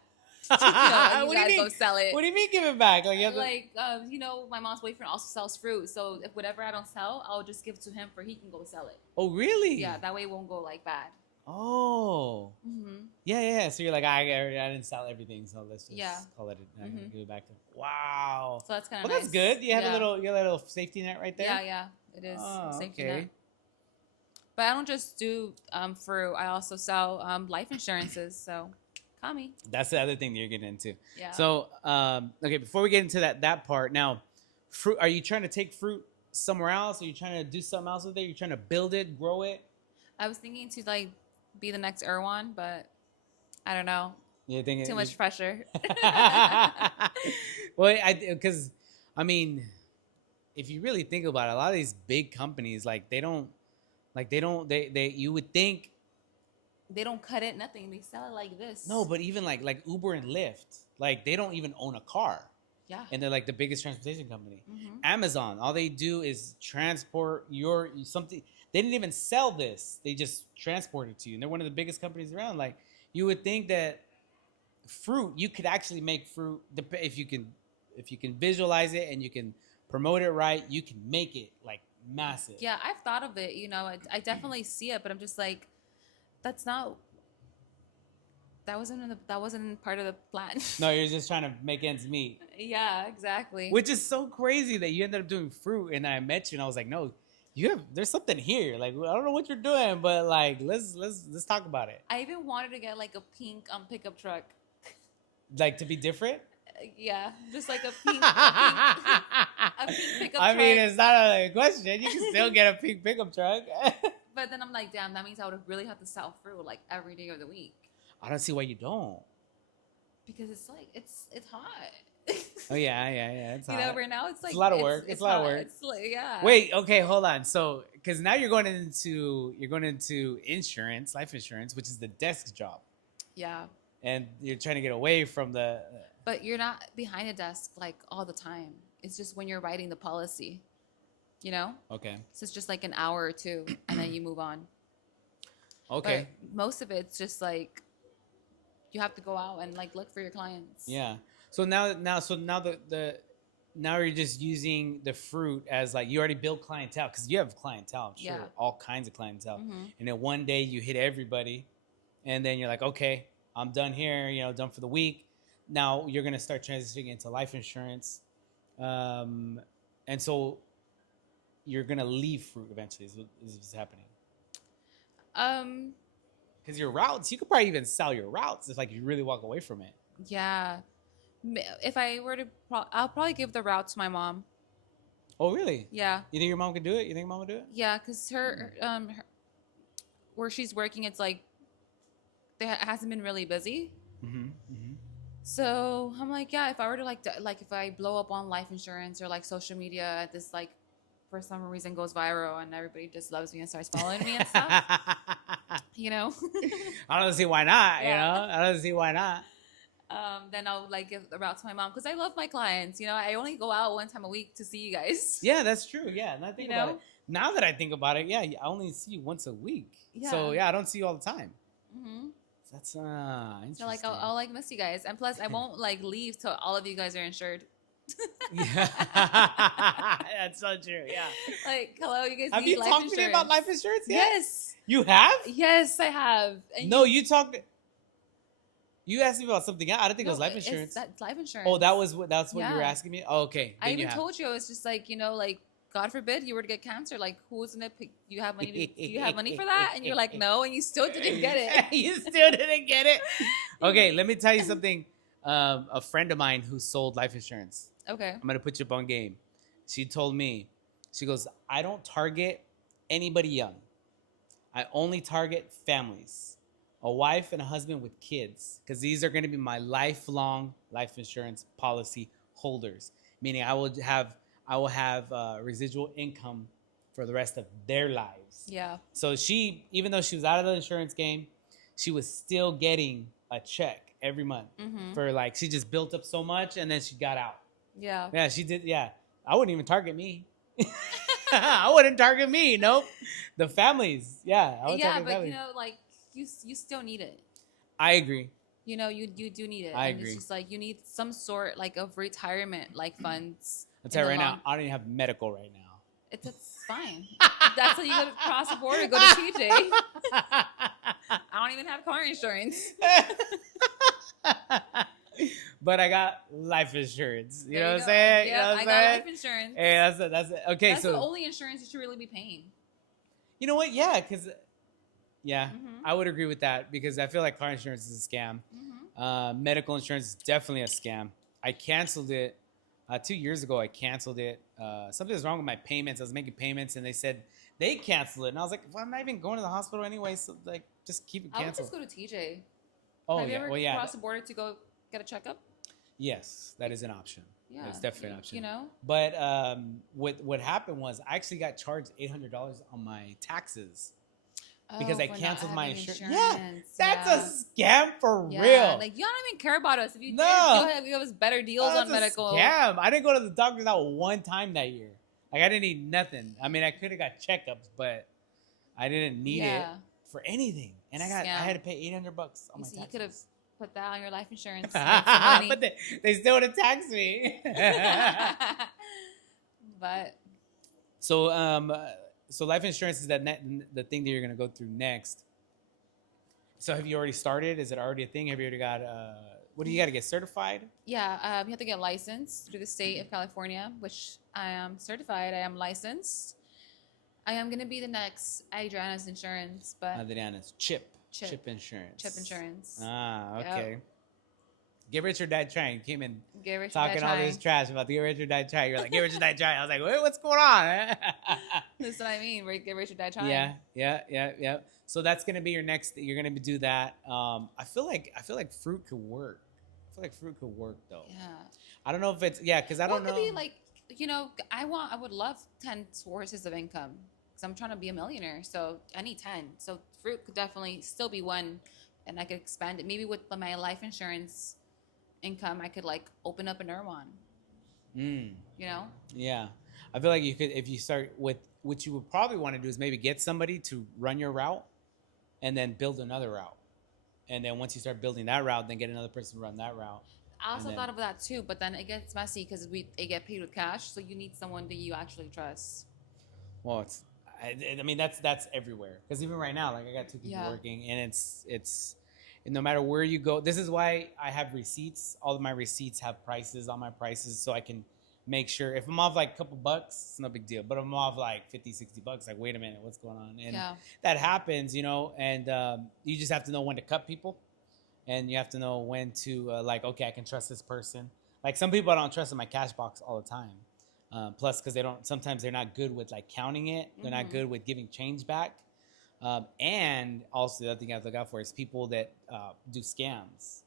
You What do you gotta mean? go sell it. What do you mean give it back? Like, you have to- Like, you know, my mom's boyfriend also sells fruit, so if whatever I don't sell, I'll just give to him for he can go sell it. oh really? Yeah, that way it won't go like bad. Oh. Mm-hmm. Yeah. So you're like, I didn't sell everything, so let's just Yeah. call it. Mhm. Give it back to. Wow. So that's kind of Well, nice. that's good. You have Yeah. you have a little safety net right there. Yeah, it is a Oh, safety okay. net. But I don't just do fruit. I also sell life insurances. So, call me. That's the other thing that you're getting into. Yeah. So, okay, before we get into that part, now, fruit. Are you trying to take fruit somewhere else? Are you trying to do something else with it? You're trying to build it, grow it? I was thinking to like be the next Erwan, but I don't know. You think Too much pressure. Well, because I mean, if you really think about it, a lot of these big companies, they you would think. They don't cut it, nothing. They sell it like this. No, but even like Uber and Lyft, like they don't even own a car, Yeah. and they're like the biggest transportation company. Mm-hmm. Amazon, all they do is transport your something. They didn't even sell this; they just transport it to you, and they're one of the biggest companies around. Like you would think that fruit, you could actually make fruit if you can visualize it and you can promote it right. You can make it like massive. Yeah, I've thought of it. I definitely see it, but I'm just like, that's not. That wasn't part of the plan. No, you're just trying to make ends meet. Yeah, exactly. Which is so crazy that you ended up doing fruit, and then I met you, and I was like, no, there's something here. Like I don't know what you're doing, but like let's talk about it. I even wanted to get like a pink pickup truck. Like to be different. Yeah, just like a pink pickup I truck. mean, it's not a question. You can still get a pink pickup truck. But then I'm like, damn, that means I would really have to sell fruit like every day of the week I don't see why you don't. because it's like it's hot. Oh yeah. It's hot. Right now it's like a lot of work. It's a lot of hot. work. It's like, yeah. Wait, okay, hold on. So, because now you're going into insurance, life insurance, which is the desk job, Yeah, and you're trying to get away from the. but you're not behind a desk like all the time. It's just when you're writing the policy, Okay. So it's just like an hour or two, and then you move on. Okay. But most of it's just like you have to go out and like look for your clients. Yeah. So now the now you're just using the fruit as like you already built clientele because you have clientele, I'm sure, Yeah. all kinds of clientele, Mm-hmm. and then one day you hit everybody, and then you're like, okay, I'm done here, done for the week. Now you're gonna start transitioning into life insurance, and so you're gonna leave fruit eventually. Is what's happening. Because your routes, you could probably even sell your routes if like you really walk away from it. Yeah. If I were to, I'll probably give the route to my mom. Oh, really? Yeah. You think your mom could do it? You think your mom would do it? Yeah, because her where she's working, it's like it hasn't been really busy. Mm-hmm. Mm-hmm. So I'm like, yeah, if I were to like if I blow up on life insurance or like social media, this like for some reason goes viral and everybody just loves me and starts following me and stuff. I don't see why not. Yeah. I don't see why not. Then I'll like give the route to my mom because I love my clients. I only go out one time a week to see you guys. Yeah, that's true. Yeah, and I think about it. Now that I think about it, yeah, I only see you once a week. Yeah. So yeah, I don't see you all the time. Mm-hmm. That's interesting. So like I'll like miss you guys, and plus I won't like leave till all of you guys are insured. Yeah, that's so true. Yeah. Like, hello, you guys Have need you life talked insurance. to me about life insurance? Yet? Yes. You have? Yes, I have. And No, you talked. You asked me about something else. I don't think it was No, life insurance. That's life insurance. Oh, that's what you were Yeah. asking me. Oh, okay. I Then you even have. told you, it's just like, like, God forbid you were to get cancer. Like, who's gonna pick? Do you have money? Do you have money for that? And you're like, no, and you still didn't get it. You still didn't get it. Okay, let me tell you something. A friend of mine who sold life insurance. Okay. I'm gonna put you up on game. She told me, she goes, I don't target anybody young. I only target families, a wife and a husband with kids, because these are gonna be my lifelong life insurance policy holders. Meaning, I will have residual income for the rest of their lives. Yeah. So she, even though she was out of the insurance game, she was still getting a check every month Mm-hmm. for like, she just built up so much and then she got out. Yeah. Yeah, she did. Yeah. I wouldn't even target me. I wouldn't target me. Nope. The families. Yeah. I would Yeah, target but families. like you still need it. I agree. You do need it. I and agree. It's just like you need some sort like of retirement like funds. I'll tell you in right the now, long- I don't even have medical right now. It's fine. That's how you go to cross the border. Go to TJ. I don't even have car insurance. But I got life insurance. You There know you what I'm go. saying? Yep, You know what I I'm got saying? life insurance. Hey, that's it. Okay, That's so the only insurance you should really be paying. you know what? Yeah, because yeah, Mm-hmm. I would agree with that because I feel like car insurance is a scam. Mm-hmm. Medical insurance is definitely a scam. I canceled it 2 years ago. I canceled it. Something was wrong with my payments. I was making payments, and they said they canceled it, and I was like, "Well, I'm not even going to the hospital anyway, so like, just keep it I would canceled." just go to TJ. Oh Have you yeah, ever well yeah, crossed the border to go get a checkup? yes, that is an option. Yeah, It's definitely an option. You know, But what happened was I actually got charged $800 on my taxes because I for not canceled my having insurance. Yeah, that's yeah. a scam for Yeah, real. like you don't even care about us. If you No. did, you have us better deals That's on medical. a scam. I didn't go to the doctor not one time that year. Like I didn't need nothing. I mean, I could have got checkups, but I didn't need it Yeah, for anything. And I had to Scam. pay $800 on my taxes. you could have put that on your life insurance. Make some money. But they still would have taxed me. But So life insurance is the thing that you're gonna go through next. So have you already started? Is it already a thing? Have you already got what do you got to get certified? yeah, you have to get licensed through the state of California, which I am certified. I am licensed. I am gonna be the next Adriana's Insurance, but Adriana's Chip Chip Insurance. Chip Insurance. Ah, Yep. okay. Get rich or die trying. You came in Get rich or talking die all trying. this trash about the get rich or die trying. You're like, get rich or die trying. I was like, what's going on? That's what I mean. Get rich or die trying. Yeah. So that's gonna be your next. You're gonna do that. I feel like fruit could work. I feel like fruit could work though. Yeah. I don't know if it's because I don't Well, it know. could be like, I would love 10 sources of income because I'm trying to be a millionaire. So I need 10. So fruit could definitely still be one, and I could expand it. Maybe with my life insurance income, I could like open up an Erewhon. Mm, You know? yeah, I feel like you could if you start with what you would probably want to do is maybe get somebody to run your route, and then build another route, and then once you start building that route, then get another person to run that route. I also And then- thought of that too, but then it gets messy because they get paid with cash. So you need someone that you actually trust. Well, I mean that's everywhere because even right now, like I got 2 people Yeah. working, and it's and no matter where you go, this is why I have receipts. All of my receipts have prices on my prices, so I can make sure if I'm off like a couple bucks, it's no big deal. But if I'm off like 50, 60 bucks, like wait a minute, what's going on? And Yeah. that happens, and you just have to know when to cut people, and you have to know when to like, okay, I can trust this person. Like some people I don't trust in my cash box all the time. Plus, because sometimes they're not good with like counting it. They're not Mhm. good with giving change back. And also the other thing I have to look out for is people that do scams.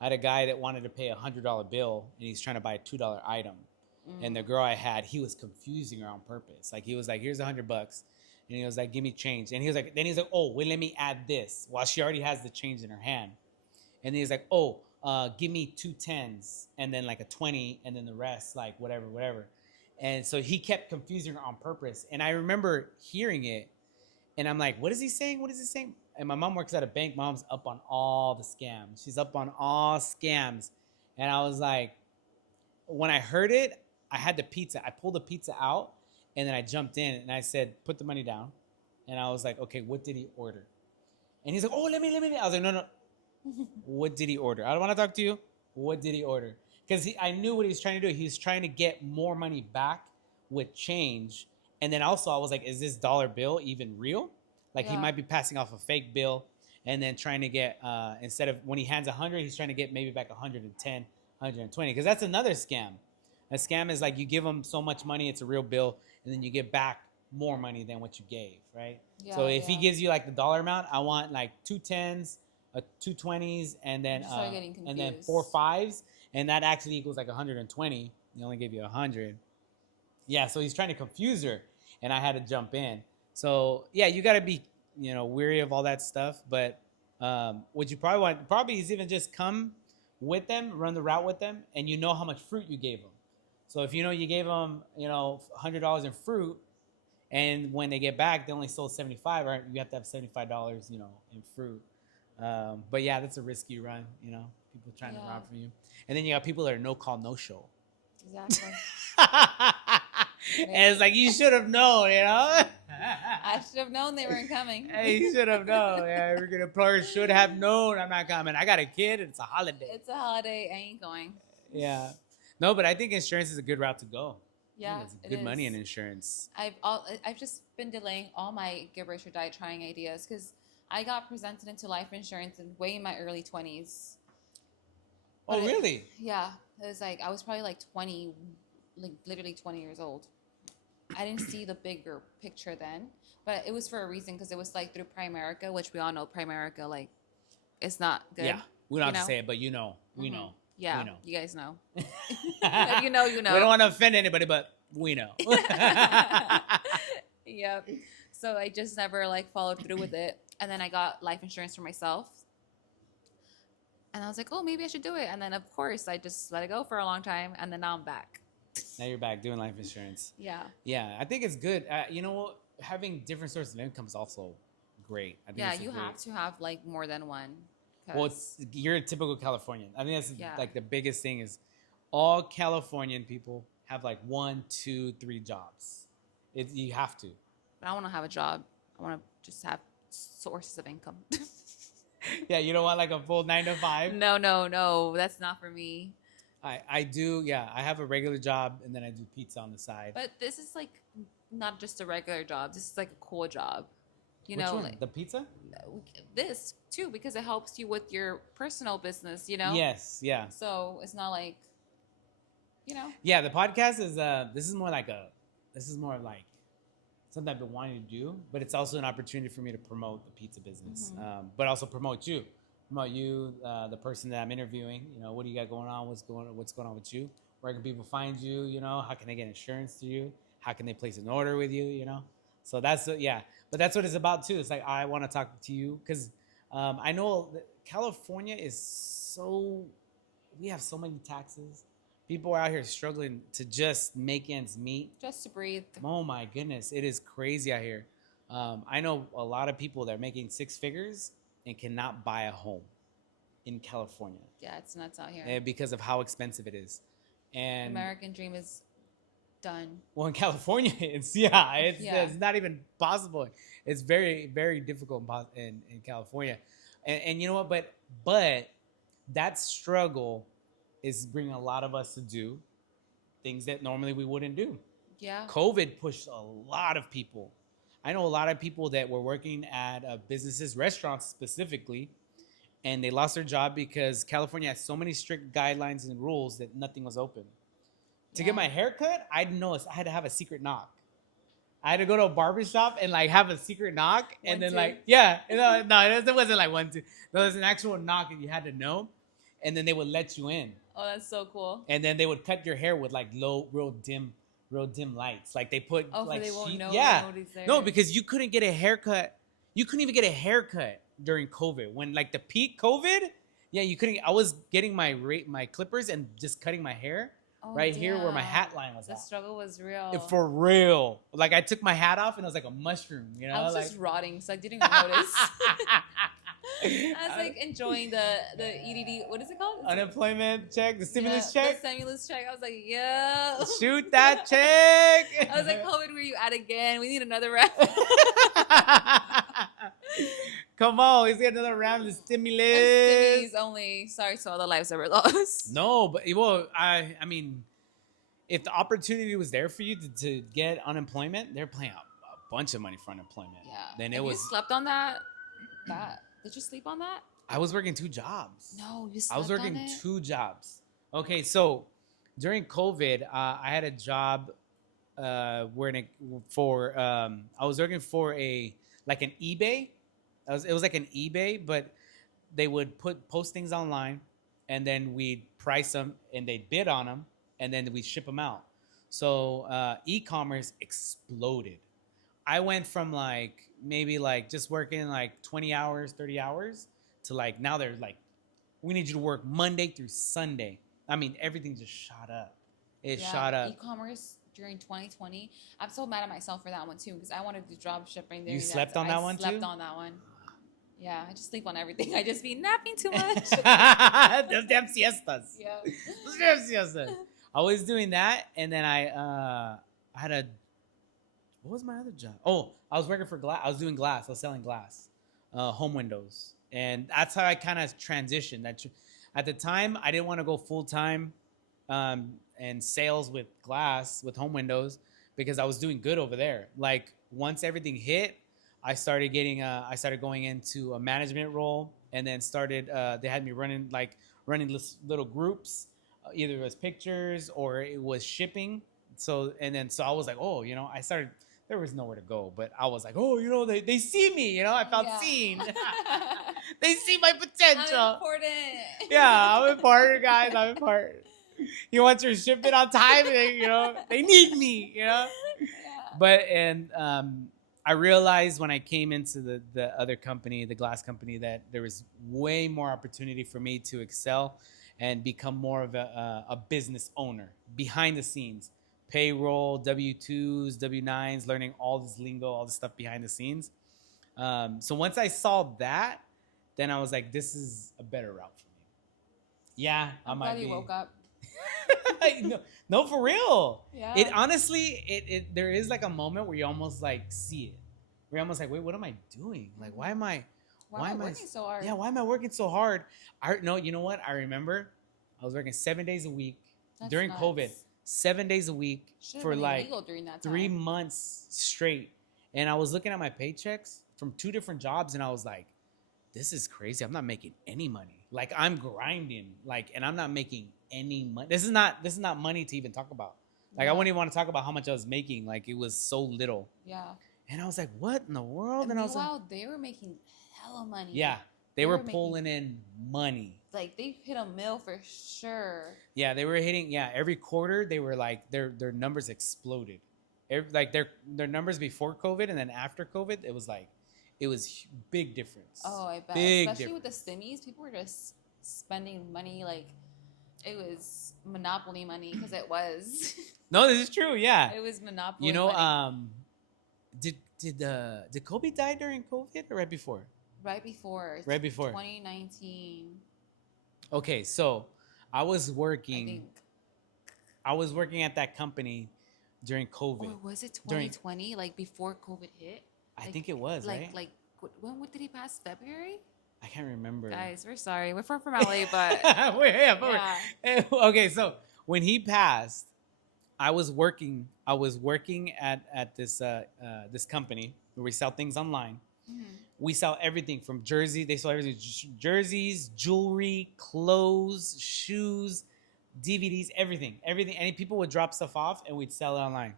I had a guy that wanted to pay a $100 bill and he's trying to buy a $2 item. And the girl I had, he was confusing her on purpose. Like he was like, "Here's $100," and he was like, "Give me change." And he was like, "Oh, wait, let me add this." While she already has the change in her hand. And he's like, "Oh, give me 2 10s and then like a 20 and then the rest like whatever." And so he kept confusing her on purpose. And I remember hearing it, and I'm like, "What is he saying? What is he saying?" And my mom works at a bank. Mom's up on all the scams. She's up on all scams. And I was like, when I heard it, I had the pizza. I pulled the pizza out, and then I jumped in, and I said, "Put the money down." And I was like, "Okay, what did he order?" And he's like, "Oh, let me. I was like, "No. What did he order? I don't want to talk to you. What did he order?" Because I knew what he was trying to do. He was trying to get more money back with change. And then also I was like, is this dollar bill even real? Like he Yeah. might be passing off a fake bill and then trying to get, instead of when he hands 100, he's trying to get maybe back 110, 120. Because that's another scam. A scam is like you give them so much money, it's a real bill, and then you get back more money than what you gave, right? So if he gives you like the dollar amount, I want like 2 10s, 2 20s, and then You start getting and then confused. 4 5s, and that actually equals like 120. He only gave you 100. Yeah, so he's trying to confuse her, and I had to jump in. So yeah, you got to be weary of all that stuff. But what you probably is even just come with them, run the route with them, and you know how much fruit you gave them. So if you gave them $100 in fruit, and when they get back they only sold 75, right? You have to have $75 in fruit. But yeah, that's a risky run. People trying to Yeah. rob from you, and then you got people that are no call no show. Exactly. And it's like, you should have known, you know? I should have known they weren't coming. Hey, you should have known. Yeah, we're gonna employer should have known I'm not coming. I got a kid. It's a holiday. It's a holiday. I ain't going. Yeah. No, but I think insurance is a good route to go. Yeah, It's good money in insurance. I've just been delaying all my Get Rich or Die trying ideas because I got presented into life insurance in way in my early 20s. Oh, really? Yeah, it was like I was probably like 20, like literally 20 years old. I didn't see the bigger picture then, but it was for a reason because it was like through Primerica, which we all know Primerica, like it's not good. Yeah, we don't have know? to say it, but you know, we know. Yeah, We know. you guys know. If you know, you know. We don't want to offend anybody, but we know. Yep. So I just never like followed through with it, and then I got life insurance for myself. And I was like, oh, maybe I should do it. And then, of course, I just let it go for a long time. And then now I'm back. Now you're back doing life insurance. Yeah. Yeah, I think it's good. You know what? Having different sources of income is also great. I think Yeah, it's you great. have to have like more than one. Well, you're a typical Californian. I think that's Yeah. like the biggest thing is all Californian people have like 1, 2, 3 jobs. You have to. But I want to have a job. I want to just have sources of income. Yeah, you don't want like a full 9 to 5. No. That's not for me. I do. Yeah, I have a regular job and then I do pizza on the side. But this is like not just a regular job. This is like a cool job. You Which know, one? like The pizza? this too, because it helps you with your personal business, you know? Yes. Yeah. So it's not like, you know? Yeah. The podcast is this is more like something I've been wanting to do, but it's also an opportunity for me to promote the pizza business, but also promote you, the person that I'm interviewing. You know, what do you got going on? What's going on with you? Where can people find you? You know, how can they get insurance through you? How can they place an order with you? You know, so that's but that's what it's about too. It's like I want to talk to you because I know that California we have so many taxes. People are out here struggling to just make ends meet. Just to breathe. Oh my goodness, it is crazy out here. I know a lot of people that are making 6 figures and cannot buy a home in California. Yeah, it's nuts out here. Because of how expensive it is. And American dream is done. well, in California, it's not even possible. It's very, very difficult in California. And you know what? But that struggle is bringing a lot of us to do things that normally we wouldn't do. Yeah. COVID pushed a lot of people. I know a lot of people that were working at businesses, restaurants specifically, and they lost their job because California has so many strict guidelines and rules that nothing was open. To get my hair cut, I had to have a secret knock. I had to go to a barbershop and like have a secret knock, and then like it wasn't like 1, 2. No, there's an actual knock that you had to know, and then they would let you in. Oh, that's so cool. And then they would cut your hair with like real dim lights. Like they put like they won't know nobody's there. No, because you couldn't get a haircut. You couldn't even get a haircut during COVID. When like the peak COVID, yeah, you couldn't. I was getting my clippers and just cutting my hair here where my hat line was. The struggle was real. For real. Like I took my hat off and it was like a mushroom. You know, I was just rotting, so I didn't even notice. I was like enjoying the EDD. What is it called? Unemployment check, the stimulus check. The stimulus check. I was like, yeah. Shoot that check. I was like, COVID, where you at again? We need another round. Come on, let's get another round of stimulus. Stimmies only. Sorry to all the lives that were lost. No, but I mean, if the opportunity was there for you to get unemployment, they're paying a bunch of money for unemployment. Yeah. Then you slept on that. Did you sleep on that? I was working 2 jobs. No, you slept on it? I was working 2 jobs. Okay, so during COVID, I had a job I was working for an eBay. It was like an eBay, but they would put postings online, and then we'd price them, and they'd bid on them, and then we'd ship them out. So e-commerce exploded. I went from maybe just working 20 hours, 30 hours to now they're we need you to work Monday through Sunday. I mean, everything just shot up. It shot up. E-commerce during 2020. I'm so mad at myself for that one too, because I wanted to do drop shipping. You slept on that one too? I slept on that one. Yeah, I just sleep on everything. I just be napping too much. Those damn siestas. Yeah. Those damn siestas. I was doing that, and then I had a what was my other job? Oh, I was working for glass. I was doing glass. I was selling glass, home windows, and that's how I kind of transitioned. At the time, I didn't want to go full time and sales with glass with home windows because I was doing good over there. Like once everything hit, I started going into a management role, and then started. They had me running little groups, either it was pictures or it was shipping. So I was like, oh, I started. There was nowhere to go, but I was like, oh, they see me, I felt Yeah. seen. They see my I'm potential. important. Yeah, I'm important, guys. I'm important. You want your shipment on time, and they need me, Yeah. But I realized when I came into the other company, the glass company, that there was way more opportunity for me to excel and become more of a business owner behind the scenes, payroll, W-2s, W-9s, learning all this lingo, all this stuff behind the scenes. So once I saw that, then I was like, this is a better route for me. Yeah, I I'm might glad be. you woke up. no, no, for real. Yeah. It honestly, there is like a moment where you almost like see it. Where you're almost like, wait, what am I doing? Like, why am I working so hard? Yeah, why am I working so hard? No, you know what? I remember I was working 7 days a week That's during nuts. COVID, 7 days a week Should've for been like illegal during that 3 time. months straight. And I was looking at my paychecks from 2 different jobs, and I was like, this is crazy. I'm not making any money. Like I'm grinding, and I'm not making any money. This is not money to even talk about. Like I Yeah. wouldn't even want to talk about how much I was making. Like it was so little. Yeah. And I was like, what in the world? And And I was like, meanwhile, they were making hella money. yeah, they They were were pulling in money. Like they hit a mill for sure. Yeah, they were hitting. Yeah, every quarter they were like their numbers exploded. Like their numbers before COVID and then after COVID, it was big difference. Oh, I bet. Big Especially difference. with the stimmies, people were just spending money like it was monopoly money because it was. No, this is true. Yeah, It was monopoly. you know, money. did Kobe die during COVID or right before? Right before. Right before. 2019. Okay, so I was I working. think. I was working at that company during COVID. Or was it During- 2020? Like before COVID hit? I Like- think it was right. When did he pass? February? I can't remember. Guys, we're sorry. We're from LA, but Yeah. Okay, so when he passed, I was working at this company where we sell things online. Mhm. We sell everything from jersey. They sell everything: jerseys, jewelry, clothes, shoes, DVDs, everything. And people would drop stuff off, and we'd sell it online.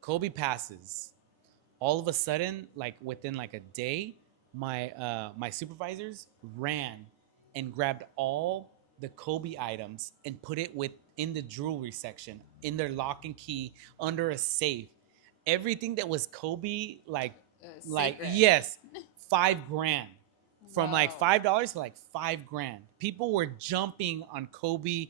Kobe passes. All of a sudden, like within like a day, my supervisors ran and grabbed all the Kobe items and put it in the jewelry section, in their lock and key, under a safe. Everything that was Kobe, like Secret. yes, $5,000. From like Wow. $5 to like $5,000. People were jumping on Kobe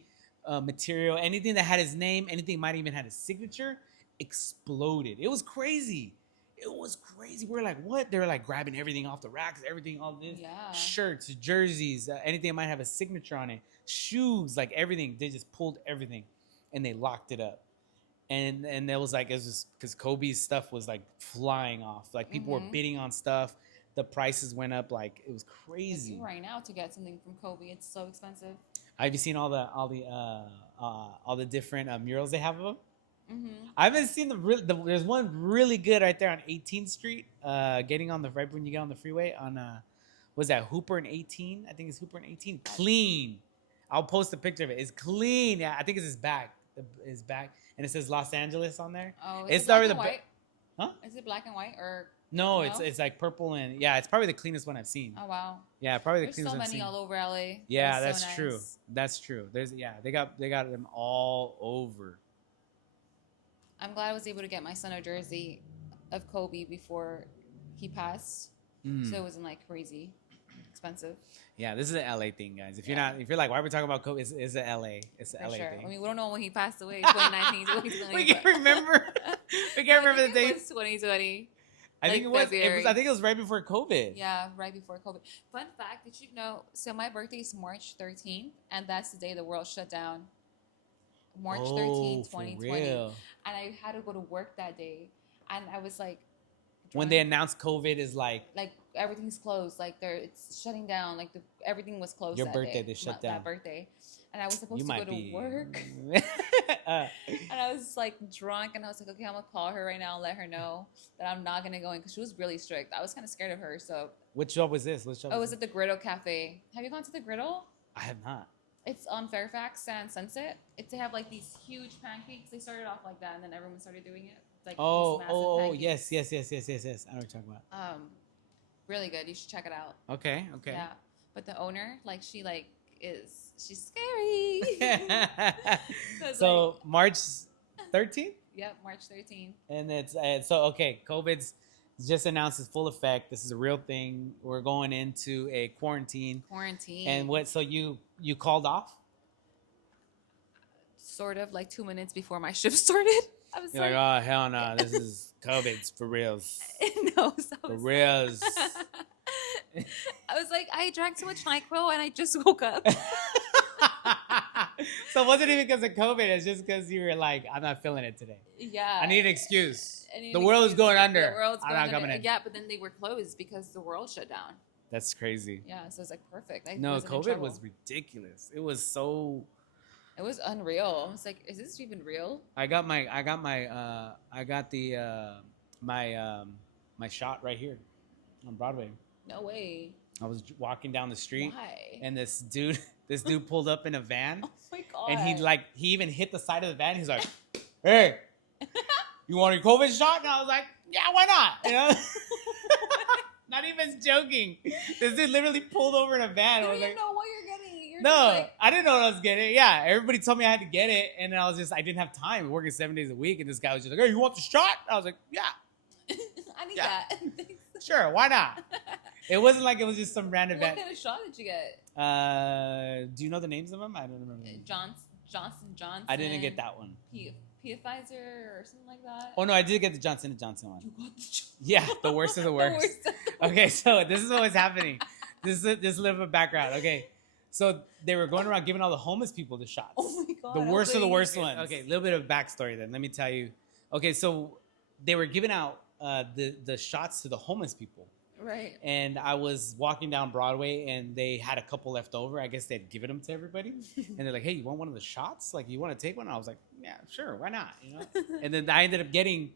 material. Anything that had his name, anything might even had his signature, exploded. It was crazy. It was crazy. We were like, what? They were like grabbing everything off the racks, everything, all this. Yeah. Shirts, jerseys, anything that might have a signature on it, shoes, like everything. They just pulled everything and they locked it up. And it was just because Kobe's stuff was like flying off. Like people were Mhm. bidding on stuff. The prices went up. Like it was Like, crazy. right now to get something from Kobe, it's so expensive. Have you seen all the different murals they have of them? Mm-hmm. I haven't seen there's one really good right there on 18th Street. Getting on right when you get on the freeway on was that Hooper and 18? I think it's Hooper and 18. Clean. I'll post a picture of it. It's clean. Yeah, I think it's his back. His back, and it says Los Angeles on there. Oh, It's is it black already and the white? Huh? Is it black and white or? No, No? it's like purple and yeah, it's probably the cleanest one I've seen. Oh wow. Yeah, probably the There's cleanest so one I've many seen. all over LA. Yeah, It's that's so true. nice. That's true. They got them all over. I'm glad I was able to get my son a jersey of Kobe before he passed, Mm. so it wasn't like crazy expensive. Yeah, this is an LA thing, guys. If you're Yeah. if you're like, why are we talking about Kobe? It's an LA. It's an For LA sure. thing. I mean, we don't know when he passed away. 2019, 2020. We can't remember. We can't remember the date. date. It was 2020. I think like it was. February. I think it was right before COVID. Yeah, right before COVID. Fun fact: did you know? So my birthday is March 13th, and that's the day the world shut down. March Oh, 13th, for 2020. real. And I had to go to work that day. And I was like, When they announced COVID is like everything's closed, like it's shutting down, like everything was closed. Your that birthday, day, they shut down. That birthday, and I was supposed you to go might to be work, uh, and I was like drunk, and I was like, okay, I'm gonna call her right now and let her know that I'm not gonna go in because she was really strict. I was kind of scared of her. So which job was this? Which job it was was at the Griddle Cafe. Have you gone to the Griddle? I have not. It's on Fairfax and Sunset. They have like these huge pancakes. They started off like that, and then everyone started doing it. Like these massive pancakes. Yes. I know what you're talking about. Really good. You should check it out. Okay. Yeah, but the owner, like, she's scary. So March 13th, Yep, March 13th. and it's so okay. COVID's just announced its full effect. This is a real thing. We're going into a quarantine. And what? So you called off? Sort of like 2 minutes before my shift started. I was You're like, oh hell no, this is COVID's for reals. No, so For reals. I was like, I drank so much NyQuil and I just woke up. So it wasn't even because of COVID. It's just because you were like, I'm not feeling it today. Yeah. I need an excuse. I need The an world is excuse. going under. The world's I'm going not coming under. in. Yeah, but then they were closed because the world shut down. That's crazy. Yeah, so it's like perfect. I No, wasn't in COVID trouble. was ridiculous. It was so. It was unreal. I was like, is this even real? I got my shot right here on Broadway. No way. I was walking down the street, Why? and this dude pulled up in a van, Oh my god. and he even hit the side of the van. He's like, "Hey, you want a COVID shot?" And I was like, "Yeah, why not?" You know, not even joking. This dude literally pulled over in a van. You and don't was even like, know what you're getting. You're no, just like, I didn't know what I was getting. Yeah, everybody told me I had to get it, and then I didn't have time. Working 7 days a week, and this guy was just like, "Hey, you want the shot?" I was like, "Yeah, I need Yeah. that. sure, why not?" It wasn't like it was just some random What van. kind of shot did you get? Do you know the names of them? I don't remember. Johnson. I didn't get that one. Pfizer or something like that. Oh no, I did get the Johnson & Johnson one. You got the Yeah, the worst of the worst. worst of the Okay, so this is what was happening. This is a little bit of background. Okay, so they were going around giving all the homeless people the shots. Oh my god. The worst of the worst one. ones. Okay, a little bit of backstory then. Let me tell you. Okay, so they were giving out the shots to the homeless people. Right. And I was walking down Broadway, and they had a couple left over. I guess they'd given them to everybody, and they're like, "Hey, you want one of the shots? Like, you want to take one?" And I was like, "Yeah, sure, why not?" You know. And then I ended up getting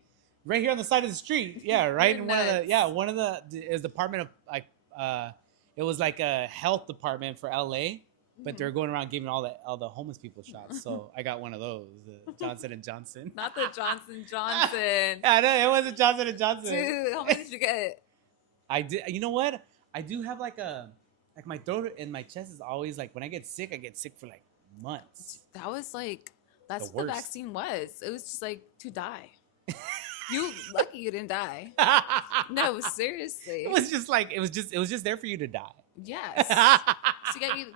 right here on the side of the street. Yeah, right You're in nuts. one of the is Department of like it was like a health department for LA, but they're going around giving all the homeless people shots. So I got one of those, the Johnson & Johnson. Not the Johnson. Yeah, no, it wasn't Johnson & Johnson. Dude, how many did you get? I did. You know what? I do have like my throat and my chest is always like when I get sick for like months. That was like that's The what the worst. vaccine was. It was just like to die. You lucky you didn't die. No, seriously. It was just like it was just there for you to die. Yes.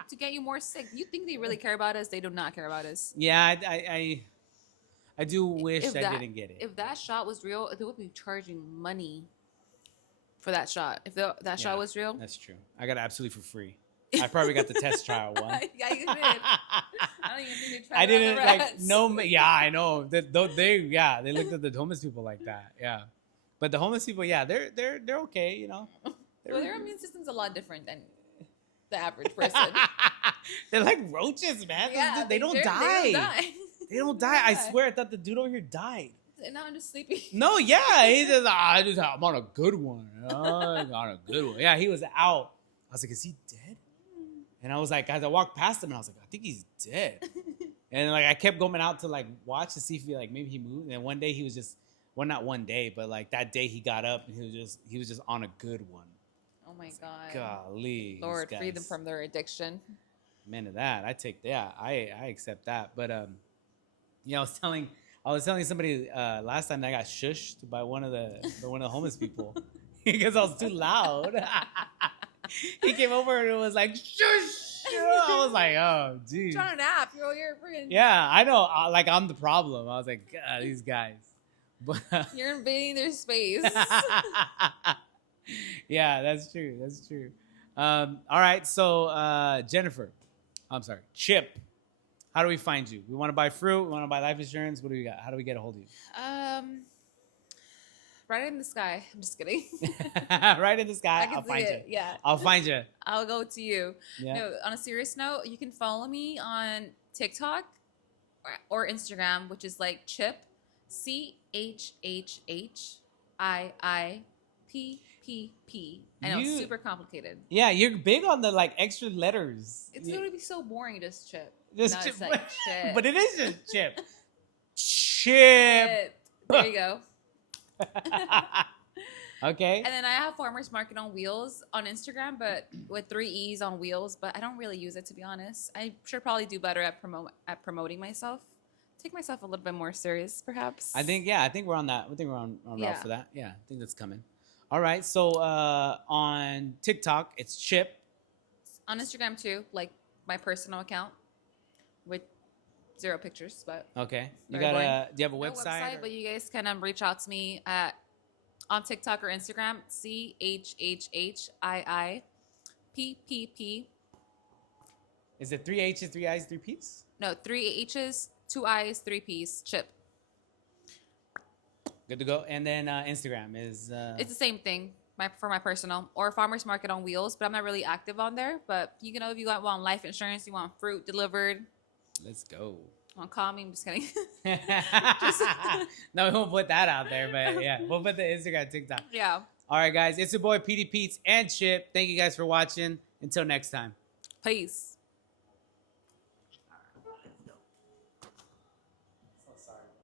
to get you more sick. You think they really care about us? They do not care about us. Yeah, I do wish If I that- didn't get it. If that shot was real, they would be charging money for that shot. If that Yeah. shot was real, That's true. I got it absolutely for free. I probably got the test trial one. yeah, you did. I don't even think they tried I it on the didn't like rats. no. Yeah, I know. They looked at the homeless people like that. Yeah, but the homeless people, yeah, they're okay. You know, Well, their immune system's a lot different than the average person. they're like roaches, man. Yeah, They don't They die. don't die. They don't die. I swear, I thought the dude over here died. And now I'm just sleepy. No, yeah, he just I'm on a good one. I'm on a good one. Yeah, he was out. I was like, is he dead? And I was like, as I walked past him, and I was like, I think he's dead. And like I kept going out to like watch to see if maybe he moved. And one day he was just, well, not one day, but like that day he got up and he was just on a good one. Oh my god. Golly, Lord, these free them guys. from their addiction. Man of that. I accept that. But I was telling somebody last time that I got shushed by one of the homeless people because I was too loud. He came over and it was like shush. I was like, oh, geez. Trying to nap. You're freaking. Yeah, I know. Like I'm the problem. I was like, God, these guys. But You're invading their space. yeah, that's true. That's true. All right, so Jennifer, I'm sorry, Chip. How do we find you? We want to buy fruit. We want to buy life insurance. What do we got? How do we get a hold of you? Right in the sky. I'm just kidding. Right in the sky. I can I'll see find you. it. Yeah. I'll find you. I'll go to you. Yeah. No, on a serious note, you can follow me on TikTok or Instagram, which is like Chip, CHHHIIPPP. I know it's super complicated. Yeah, you're big on the like extra letters. It's going to be so boring, just Chip. Just No, Chip. it's like Chip. But it is just Chip. Chip. Chip. There you go. Okay. And then I have Farmers Market on Wheels on Instagram, but with 3 E's on Wheels. But I don't really use it, to be honest. I should probably do better at promoting myself. Take myself a little bit more serious, perhaps. I think we're on that. I think we're on Yeah. route for that. Yeah, I think that's coming. All right. So on TikTok, it's Chip. On Instagram too, like my personal account with 0 pictures, but Okay. You Very got boring. a? Do you have a no website? or- but you guys can reach out to me at on TikTok or Instagram, CHHHIIPPP. Is it 3 H's, 3 I's, 3 P's? No, 3 H's, 2 I's, 3 P's. Chip. Good to go. And then Instagram is. It's the same thing. For my personal or Farmers Market on Wheels, but I'm not really active on there. But you know, if you want life insurance, you want fruit delivered, Let's go. want to call me. I'm just kidding. No, we won't put that out there, but yeah, we'll put the Instagram, TikTok. Yeah. All right, guys, it's your boy PD Pete's and Chip. Thank you guys for watching. Until next time. Peace.